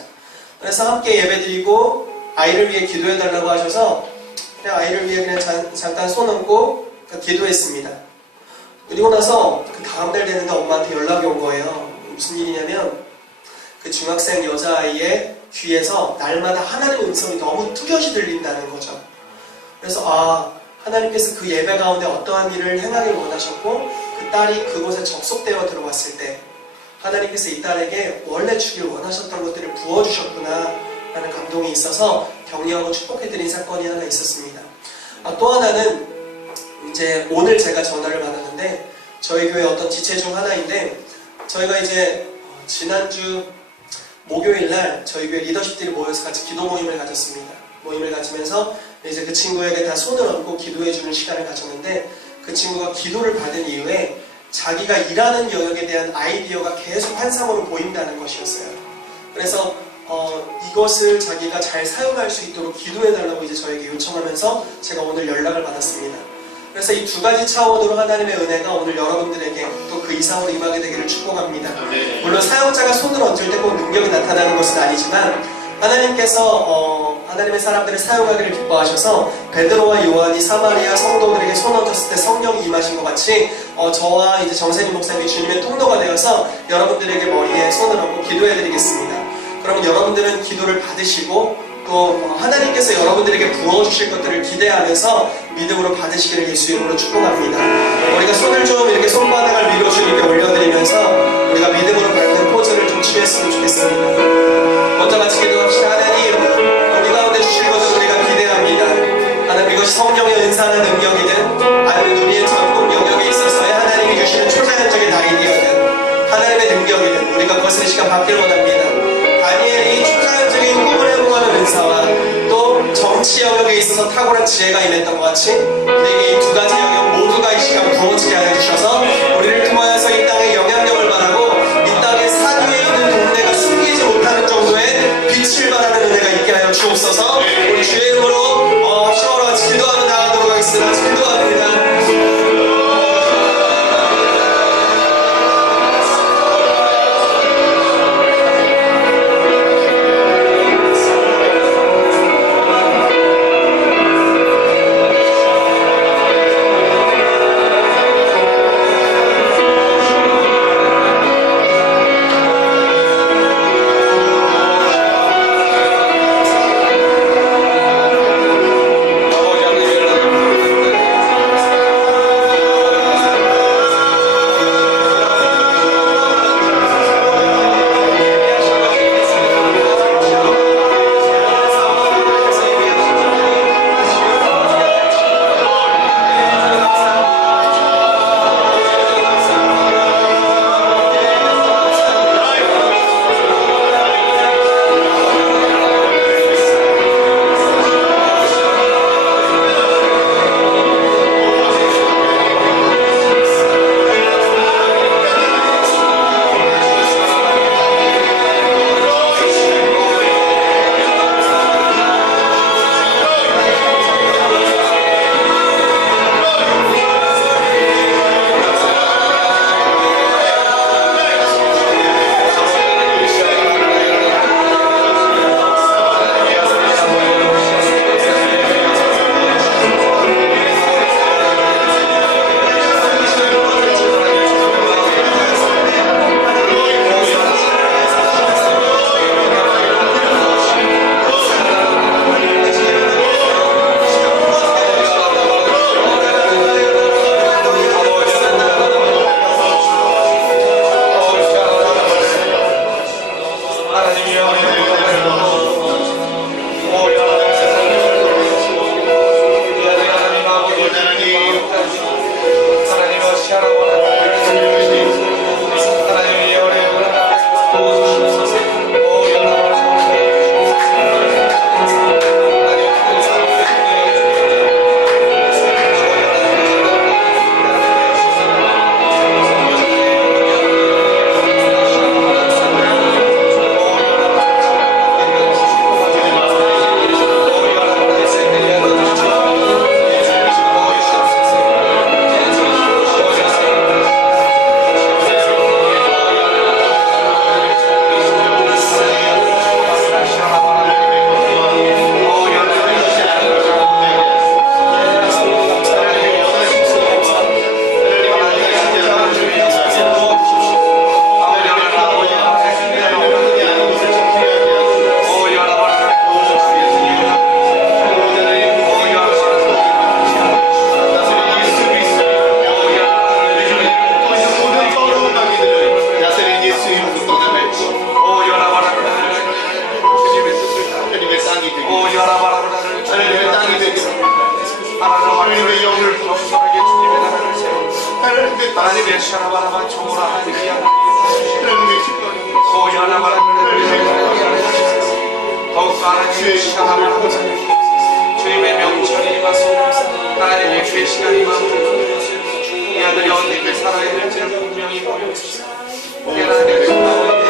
그래서 함께 예배드리고 아이를 위해 기도해달라고 하셔서 그냥 아이를 위해 그냥 잠깐 손 얹고 기도했습니다. 그리고 나서 그 다음날 되는데 엄마한테 연락이 온 거예요. 무슨 일이냐면, 그 중학생 여자아이의 귀에서 날마다 하나님의 음성이 너무 뚜렷이 들린다는 거죠. 그래서 하나님께서 그 예배 가운데 어떠한 일을 행하길 원하셨고, 그 딸이 그곳에 접속되어 들어왔을 때 하나님께서 이 딸에게 원래 주길 원하셨던 것들을 부어주셨구나 라는 감동이 있어서 격려하고 축복해드린 사건이 하나 있었습니다. 또 하나는 이제 오늘 제가 전화를 받았는데, 저희 교회 어떤 지체 중 하나인데, 저희가 이제 지난주 목요일날 저희 교회 리더십들이 모여서 같이 기도 모임을 가졌습니다. 모임을 가지면서 이제 그 친구에게 다 손을 얹고 기도해주는 시간을 가졌는데, 그 친구가 기도를 받은 이후에 자기가 일하는 영역에 대한 아이디어가 계속 환상으로 보인다는 것이었어요. 그래서 이것을 자기가 잘 사용할 수 있도록 기도해달라고 이제 저에게 요청하면서 제가 오늘 연락을 받았습니다. 그래서 이 두 가지 차원으로 하나님의 은혜가 오늘 여러분들에게 또 그 이상으로 임하게 되기를 축복합니다. 물론 사용자가 손을 얹을 때 꼭 능력이 나타나는 것은 아니지만, 하나님께서 하나님의 사람들을 사용하기를 기뻐하셔서 베드로와 요한이 사마리아 성도들에게 손 얹었을 때 성령이 임하신 것 같이 저와 이제 정세진 목사님이 주님의 통로가 되어서 여러분들에게 머리에 손을 얹고 기도해드리겠습니다. 그러면 여러분들은 기도를 받으시고 또 하나님께서 여러분들에게 부어주실 것들을 기대하면서 믿음으로 받으시기를 예수 이름으로 축복합니다. 우리가 손을 좀 이렇게 손바닥을 위로 주님께 올려드리면서 우리가 믿음으로 받는 포즈를 좀 취했으면 좋겠습니다. 먼저 같이 기도합시다. 하나님, 우리 가운데 주실 것을 우리가 기대합니다. 하나님, 이것이 성령의 은사나 능력이든 아니면 우리의 전공 영역에 있어서의 하나님이 주시는 초자연적인 아이디어든 하나님의 능력이든 우리가 그것을 이 시간 받길 원합니다. 다니엘이 초자연적인 꿈을 해몽하는 은사와 또 정치 영역에 있어서 탁월한 지혜가 임했던 것 같이 우리에게 이 두 가지 영역 모두가 이 시간 부어지게 하여 주셔서 우리를 통하여서 이 땅에 영향력을 바라고 이 땅에 산 위에 있는 동네가 숨기지 못하는 정도의 빛을 발하는 은혜가 있게 하여 주옵소서. 우리 주의 이름으로 시원하고 같이 기도하며 나아가도록 하겠습니다. 기도합니다. 샤라바라바 초라 하늘이야 고야라바라 더욱 하나님의 샤라바라 주님의 명철이 임하소서 하나님의 계시가 임하소서 이 아들이 어떻게 살아야 될지를 분명히 보여주시오 하나님의 고야라바라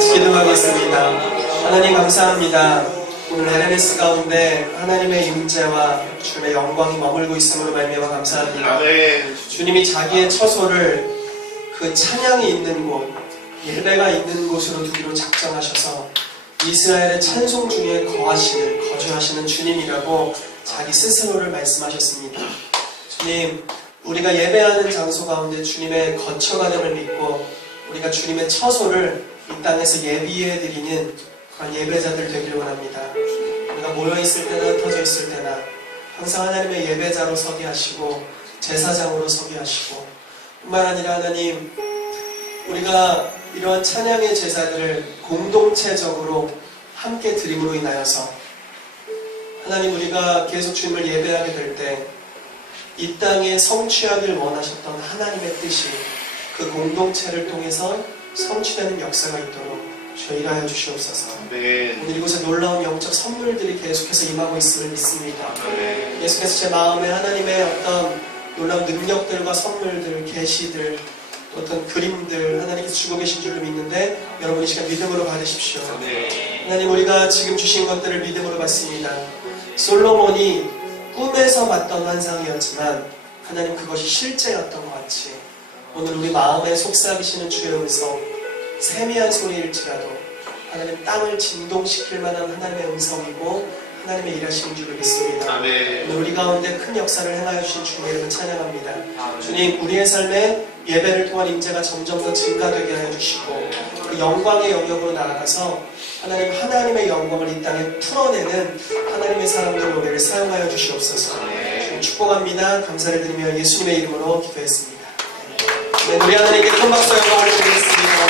같이 기도하겠습니다. 하나님 감사합니다. 오늘 LNS 가운데 하나님의 임재와 주님의 영광이 머물고 있음으로 말미암아 감사합니다. 아멘. 주님이 자기의 처소를 그 찬양이 있는 곳, 예배가 있는 곳으로 두기로 작정하셔서 이스라엘의 찬송 중에 거주하시는 주님이라고 자기 스스로를 말씀하셨습니다. 주님, 우리가 예배하는 장소 가운데 주님의 거처가됨을 믿고 우리가 주님의 처소를 이 땅에서 예비해드리는 그런 예배자들 되기를 원합니다. 우리가 모여있을 때나 흩어져 있을 때나 항상 하나님의 예배자로 서게 하시고 제사장으로 서게 하시고 뿐만 아니라 하나님, 우리가 이러한 찬양의 제사들을 공동체적으로 함께 드림으로 인하여서 하나님, 우리가 계속 주님을 예배하게 될 때 이 땅에 성취하길 원하셨던 하나님의 뜻이 그 공동체를 통해서 성취되는 역사가 있도록 주여 일하여 주시옵소서. 아멘. 오늘 이곳에 놀라운 영적 선물들이 계속해서 임하고 있음을 믿습니다. 아멘. 계속해서 제 마음에 하나님의 어떤 놀라운 능력들과 선물들, 계시들, 어떤 그림들 하나님께서 주고 계신 줄로 믿는데 여러분 이 시간 믿음으로 받으십시오. 아멘. 하나님, 우리가 지금 주신 것들을 믿음으로 받습니다. 솔로몬이 꿈에서 봤던 환상이었지만 하나님, 그것이 실제였던 것 같이 오늘 우리 마음에 속삭이시는 주의 음성, 세미한 소리일지라도 하나님, 땅을 진동시킬 만한 하나님의 음성이고 하나님의 일하시는 줄을 믿습니다. 아멘. 오늘 우리 가운데 큰 역사를 행하여 주신 주님의 이름을 찬양합니다. 주님, 우리의 삶에 예배를 통한 임재가 점점 더 증가되게 하여 주시고 그 영광의 영역으로 나아가서 하나님의 영광을 이 땅에 풀어내는 하나님의 사람들 우리를 사용하여 주시옵소서. 주님 축복합니다. 감사를 드리며 예수님의 이름으로 기도했습니다. 네, 우리 하나님께 큰 박수 영광을 드리겠습니다.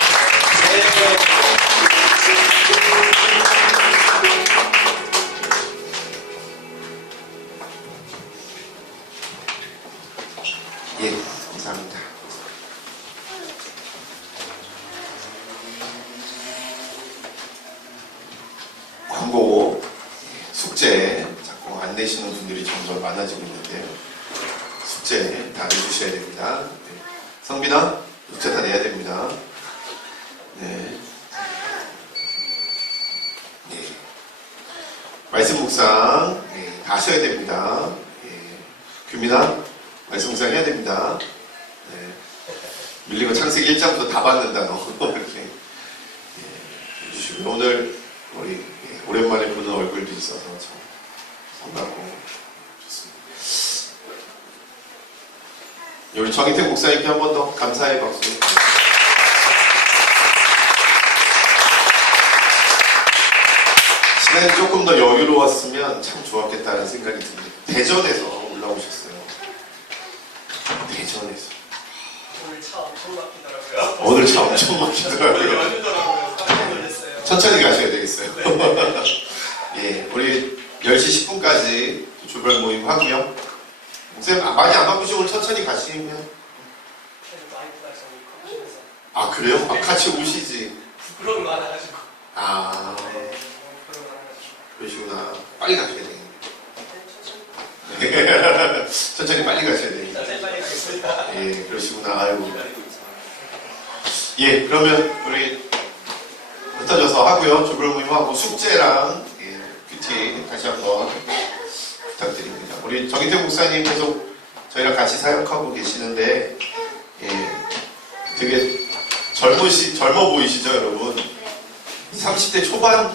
예, 감사합니다. 광고, 숙제 자꾸 안 내시는 분들이 점점 많아지고 있는데요. 숙제 다 내주셔야 됩니다. 네. 성빈아, 숙제 다 내야 됩니다. 네. 네. 말씀 묵상 다 하셔야 됩니다. 규민아, 말씀 묵상 해야 됩니다. 네. 밀리고 창세기 1장부터 다 받는다, 너. 이렇게 해주시고요. 오늘 우리 오랜만에 보는 얼굴도 있어서 참 반갑고 좋습니다. 우리 정희택 목사님께 한 번 더 감사의 박수. 시간이 조금 더 여유로웠으면 참 좋았겠다는 생각이 듭니다. 대전에서 올라오셨어요. 대전에서. 오늘 차 엄청 막히더라고요. 오늘 차 엄청 막히더라고요. 열리더라고요. 깜짝 놀랐어요. 천천히 가셔야 되겠어요. 예, 우리 10시 10분까지 주별 모임 하고요. 목사님 많이 안 바쁘시고 오늘 천천히 가시면. 아, 그래요? 아, 같이 오시지. 부끄러움이 많아가지고. 아, 그러시구나. 빨리 가셔야 되겠네. 천천히 빨리 가셔야 되겠네. 천천히 빨리 가겠습니다. 예, 그러시구나. 아이고. 예, 그러면 우리 흩어져서 하고요. 조별 모임하고 숙제랑 큐티 다시 한번 부탁드립니다. 우리 정희택 목사님 계속 저희랑 같이 사역하고 계시는데 되게 젊어 보이시죠, 여러분? 30대 초반?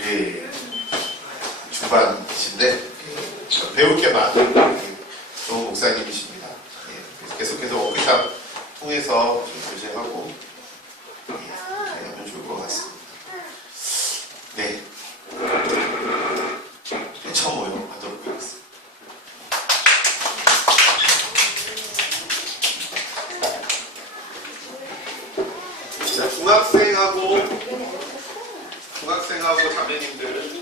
예, 중반이신데 배울 게 많은 좋은 목사님이십니다. 예, 계속해서 워크샵 통해서 좀 교제하고 하면 좋을 것 같습니다. 네, 처음 모여하도록 하겠습니다. 자, 중학생하고 자매님들